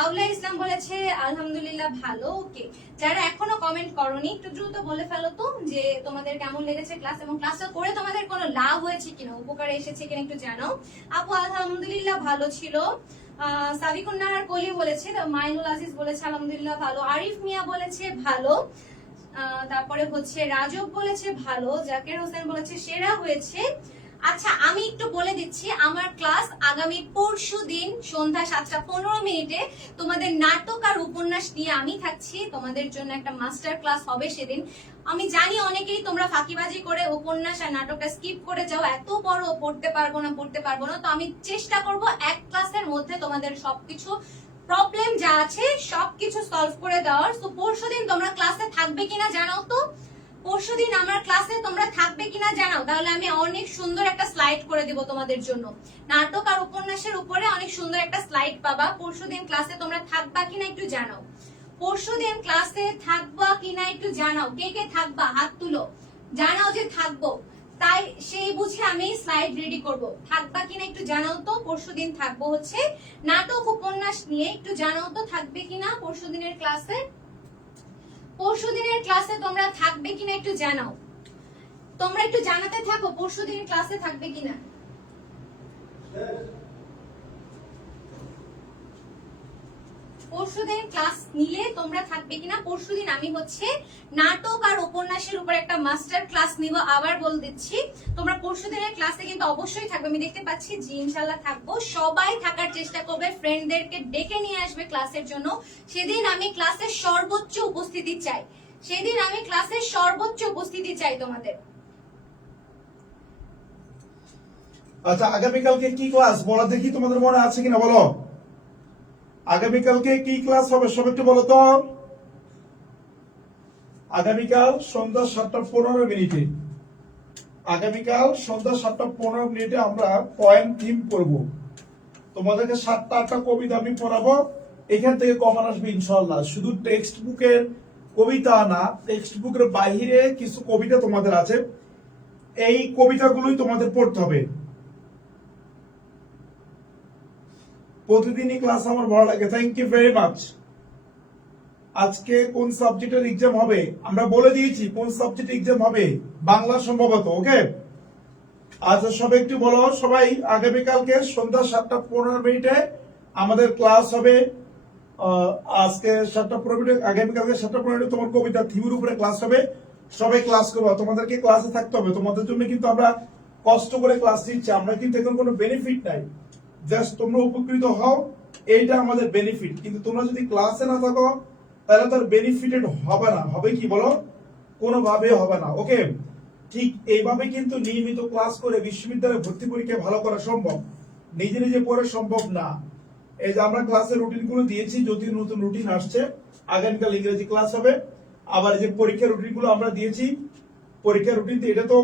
আউলা ইসলাম বলেছে আলহামদুলিল্লাহ ভালো। ওকে, যারা এখনো কমেন্ট করনি একটু দ্রুত বলে ফেলো তো যে তোমাদের কেমন লেগেছে ক্লাস এবং ক্লাসটা করে তোমাদের কোনো লাভ হয়েছে কিনা, উপকারে এসেছে কিনা একটু জানাও। আপু আলহামদুলিল্লাহ ভালো ছিল। সাবিকুন নাহার কলি বলেছে, মাইনুল আজিজ বলেছে আলহামদুলিল্লাহ ভালো, আরিফ মিয়া বলেছে ভালো, তারপরে হচ্ছে রাজব বলেছে ভালো, জাকির হোসেন বলেছে সেরা হয়েছে। আচ্ছা, আমি একটু বলে দিচ্ছি আমার ক্লাস আগামী পরশুদিন সন্ধ্যা 7:15 তোমাদের নাটক আর উপন্যাস নিয়ে আমি থাকছি। তোমাদের জন্য একটা মাস্টার ক্লাস হবে সেদিন। আমি জানি অনেকেই তোমরা ফাঁকিবাজি করে উপন্যাস আর নাটকটা স্কিপ করে যাও, এত বড় পড়তে পারবো না। তো আমি চেষ্টা করব এক ক্লাসের মধ্যে তোমাদের সবকিছু প্রবলেম যা আছে সবকিছু সলভ করে দেওয়ার। তো পরশুদিন তোমরা ক্লাসে থাকবে কিনা জানাও তো। পরশুদিন আমার ক্লাসে তোমরা থাকবে কিনা জানাও, তাহলে আমি অনেক সুন্দর একটা স্লাইড করে দেব তোমাদের জন্য। নাটক আর উপন্যাসের উপরে অনেক সুন্দর একটা স্লাইড পাবা। পরশুদিন ক্লাসে তোমরা থাকবা কিনা একটু জানাও। পরশুদিন ক্লাসে থাকবা কিনা একটু জানাও। কে কে থাকবা হাত তুলো, জানাও যে থাকবো, তাই সেই বুঝে আমি স্লাইড রেডি করব। থাকবা কিনা একটু জানাও তো। পরশুদিন থাকবো হচ্ছে নাটক উপন্যাস নিয়ে, একটু জানাও তো থাকবে কিনা পরশুদিনের ক্লাসে। পরশুদিনের ক্লাসে তোমরা থাকবে কিনা একটু জানাও। তোমরা একটু জানাতে থাকো পরশুদিনের ক্লাসে থাকবে কিনা। পরশুদিন ক্লাস নিলে তোমরা থাকবে কিনা। পরশুদিন আমি হচ্ছে নাটক আর উপন্যাসের উপর একটা মাস্টার ক্লাস নিব। আবার বল দিচ্ছি তোমরা পরশুদিনের ক্লাসে কিন্তু অবশ্যই থাকবে। আমি দেখতে পাচ্ছি জি ইনশাআল্লাহ থাকবো। সবাই থাকার চেষ্টা করবে, ফ্রেন্ডদেরকে ডেকে নিয়ে আসবে ক্লাসের জন্য। সেদিন আমি ক্লাসের সর্বোচ্চ উপস্থিতি চাই, সেদিন আমি ক্লাসের সর্বোচ্চ উপস্থিতি চাই তোমাদের। আচ্ছা, আগামীকালকে কি ক্লাস বলো দেখি, তোমাদের মনে আছে কিনা বলো। আগামীকালকে কি ক্লাস হবে সব একটু বলো তো। আগামীকাল সন্ধ্যা 7:15 আগামীকাল সন্ধ্যা 7:15 আমরা পয়েন্ট থিম করব। তোমাদেরকে 7টা কবিতা আমি পড়াবো, এখান থেকে কমন আসবে ইনশাআল্লাহ। শুধু টেক্সট বুকের কবিতা না, টেক্সট বুকের বাইরে কিছু কবিতা তোমাদের আছে, এই কবিতাগুলোই তোমাদের পড়তে হবে। প্রতিদিনই ক্লাস আমার ভালো লাগে, থ্যাংক ইউ ভেরি মাচ। আজকে কোন সাবজেক্টের এক্সাম হবে আমরা বলে দিয়েছি, কোন সাবজেক্টের এক্সাম হবে, বাংলা সম্ভবত। ওকে, আচ্ছা সবাই একটু বলো, সবাই আগামীকালকে সন্ধ্যা 7:15 আমাদের ক্লাস হবে। আজকে 7:15, আগামীকালকে 7:15 তোমার কবিতা থিমের উপরে ক্লাস হবে। সবাই ক্লাস করবো, তোমাদেরকে ক্লাসে থাকতে হবে। তোমাদের জন্য কিন্তু আমরা কষ্ট করে ক্লাস দিচ্ছি, আমরা কিন্তু এখন কোনো বেনিফিট নাই, জাস্ট তোমরা উপকৃত হও, এইটা আমাদের বেনিফিট। কিন্তু তোমরা যদি ক্লাসে না থাকো তাহলে তার বেনিফিটেড হবে না, হবে কি বলো, কোনোভাবে হবে না। ওকে, ঠিক এইভাবে কিন্তু নিয়মিত ক্লাস করে বিশ্ববিদ্যালয়ে ভর্তি পরীক্ষা ভালো করা সম্ভব, নিজে নিজে পড়ে সম্ভব না। এই যে আমরা ক্লাসের রুটিন গুলো দিয়েছি, যদি নতুন রুটিন আসছে, আগামীকাল ইংরেজি ক্লাস হবে। আবার যে পরীক্ষার রুটিন গুলো আমরা দিয়েছি, পরীক্ষার রুটিন এটা তো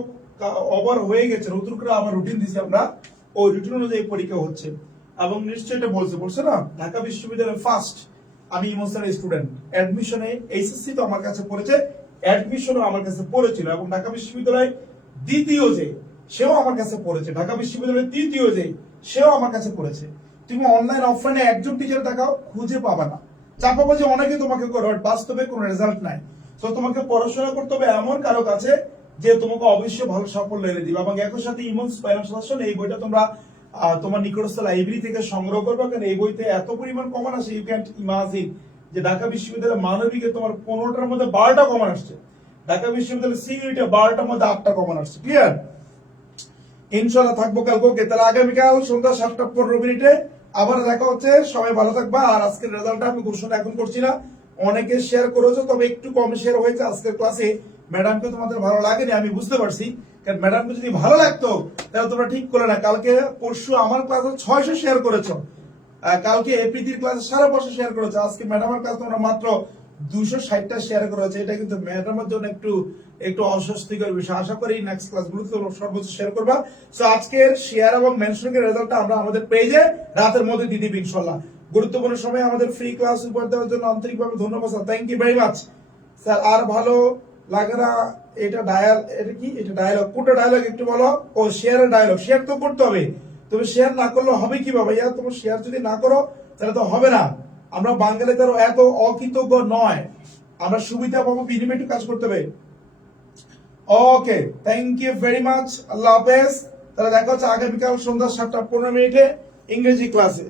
ওভার হয়ে গেছে, নতুন করে আবার রুটিন দিয়েছি আমরা, ওই রুটিন অনুযায়ী পরীক্ষা হচ্ছে। এবং নিশ্চয়ই এটা বলছে না, ঢাকা বিশ্ববিদ্যালয়ের ফার্স্ট আমি ইমোশনাল স্টুডেন্ট, অ্যাডমিশনে এইচএসসি তো আমার কাছে পড়েছে, অ্যাডমিশনও আমার কাছে পড়েছিল, এবং ঢাকা বিশ্ববিদ্যালয়ে দ্বিতীয় যে সেও আমার কাছে পড়েছে, ঢাকা বিশ্ববিদ্যালয়ের তৃতীয় যে সেও আমার কাছে পড়েছে। তুমি অনলাইন অফলাইনে একজন টিচার দেখাও, খুঁজে পাবা না। চাপাবো যে অনেকে তোমাকে করে, বাস্তবে কোনো রেজাল্ট নাই। তো তোমাকে পড়াশোনা করতে হবে এমন কারো কাছে যে তোমাকে অবশ্যই ভালো সাফল্য এনে দিবে। এবং একই সাথে ইমোস ফাইন্যান্সিয়াল, এই বইটা তোমরা তোমার নিকটস্থ লাইব্রেরি থেকে সংগ্রহ করবে, কারণ এই বইতে এত পরিমাণ কমন আসে, ইউ ক্যান্ট ইমাজিন যে ঢাকা বিশ্ববিদ্যালয়ের মানবিকে তোমার 15টার মধ্যে 12টা কমন আসছে, ঢাকা বিশ্ববিদ্যালয়ের সিইউটিতে 12টার মধ্যে 8টা কমন আসছে। ক্লিয়ার? ইনশাআল্লাহ থাকবো কালকে। তাহলে আগামীকাল সন্ধ্যা 7:15 আবার দেখা হচ্ছে। সবাই ভালো থাকবা। আর আজকের রেজাল্টটা আমি ঘোষণা এখন করছি না, অনেকে শেয়ার করেছো, তবে একটু কম শেয়ার হয়েছে আজকের ক্লাসে। ম্যাডামকে তোমাদের ভালো লাগেনি আমি বুঝতে পারছি, কারণ ম্যাডামকে যদি ভালো লাগতো তাহলে তোমরা ঠিক করে না। কালকে পরশু আমার ক্লাসে 600 শেয়ার করেছো, কালকে এপিটির ক্লাসে 550 শেয়ার করেছো, আজকে ম্যাডামের ক্লাস তোমরা মাত্র 260টা শেয়ার করেছে। এটা কিন্তু ম্যাডামের জন্য একটু অস্বস্তিকর বিষয়। আশা করি নেক্সট ক্লাসগুলোতে তোমরা সর্বোচ্চ শেয়ার করবা। সো আজকের শেয়ার এবং মেনশনিং এর রেজাল্টটা আমরা আমাদের পেজে রাতের মধ্যে দিয়ে দিবি ইনশাআল্লাহ। গুরুত্বপূর্ণ সময় আমাদের ফ্রি ক্লাস উপহার দেওয়ার জন্য আন্তরিকভাবে ধন্যবাদ sir, thank you very much sir. আর ভালো লাগে না এটা এটা কি, এটা ডায়ালগ, কোনটা ডায়ালগ একটু বলো। ও শেয়ারের ডায়ালগ, শেয়ার তো করতে হবে, তুমি শেয়ার না করলে হবে কি বাবা, ইয়া তোমার শেয়ার যদি না করো তাহলে তো হবে না। আমরা বাঙালি তার এত অকৃতজ্ঞ নয়, আমরা সুবিধা পাবো, বিনিময়ে একটু কাজ করতে হবে। ওকে, থ্যাংক ইউ ভেরি মাচ, আল্লাহ হাফেজ। তাহলে দেখা হচ্ছে আগামীকাল সন্ধ্যা 7:15 ইংরেজি ক্লাসে।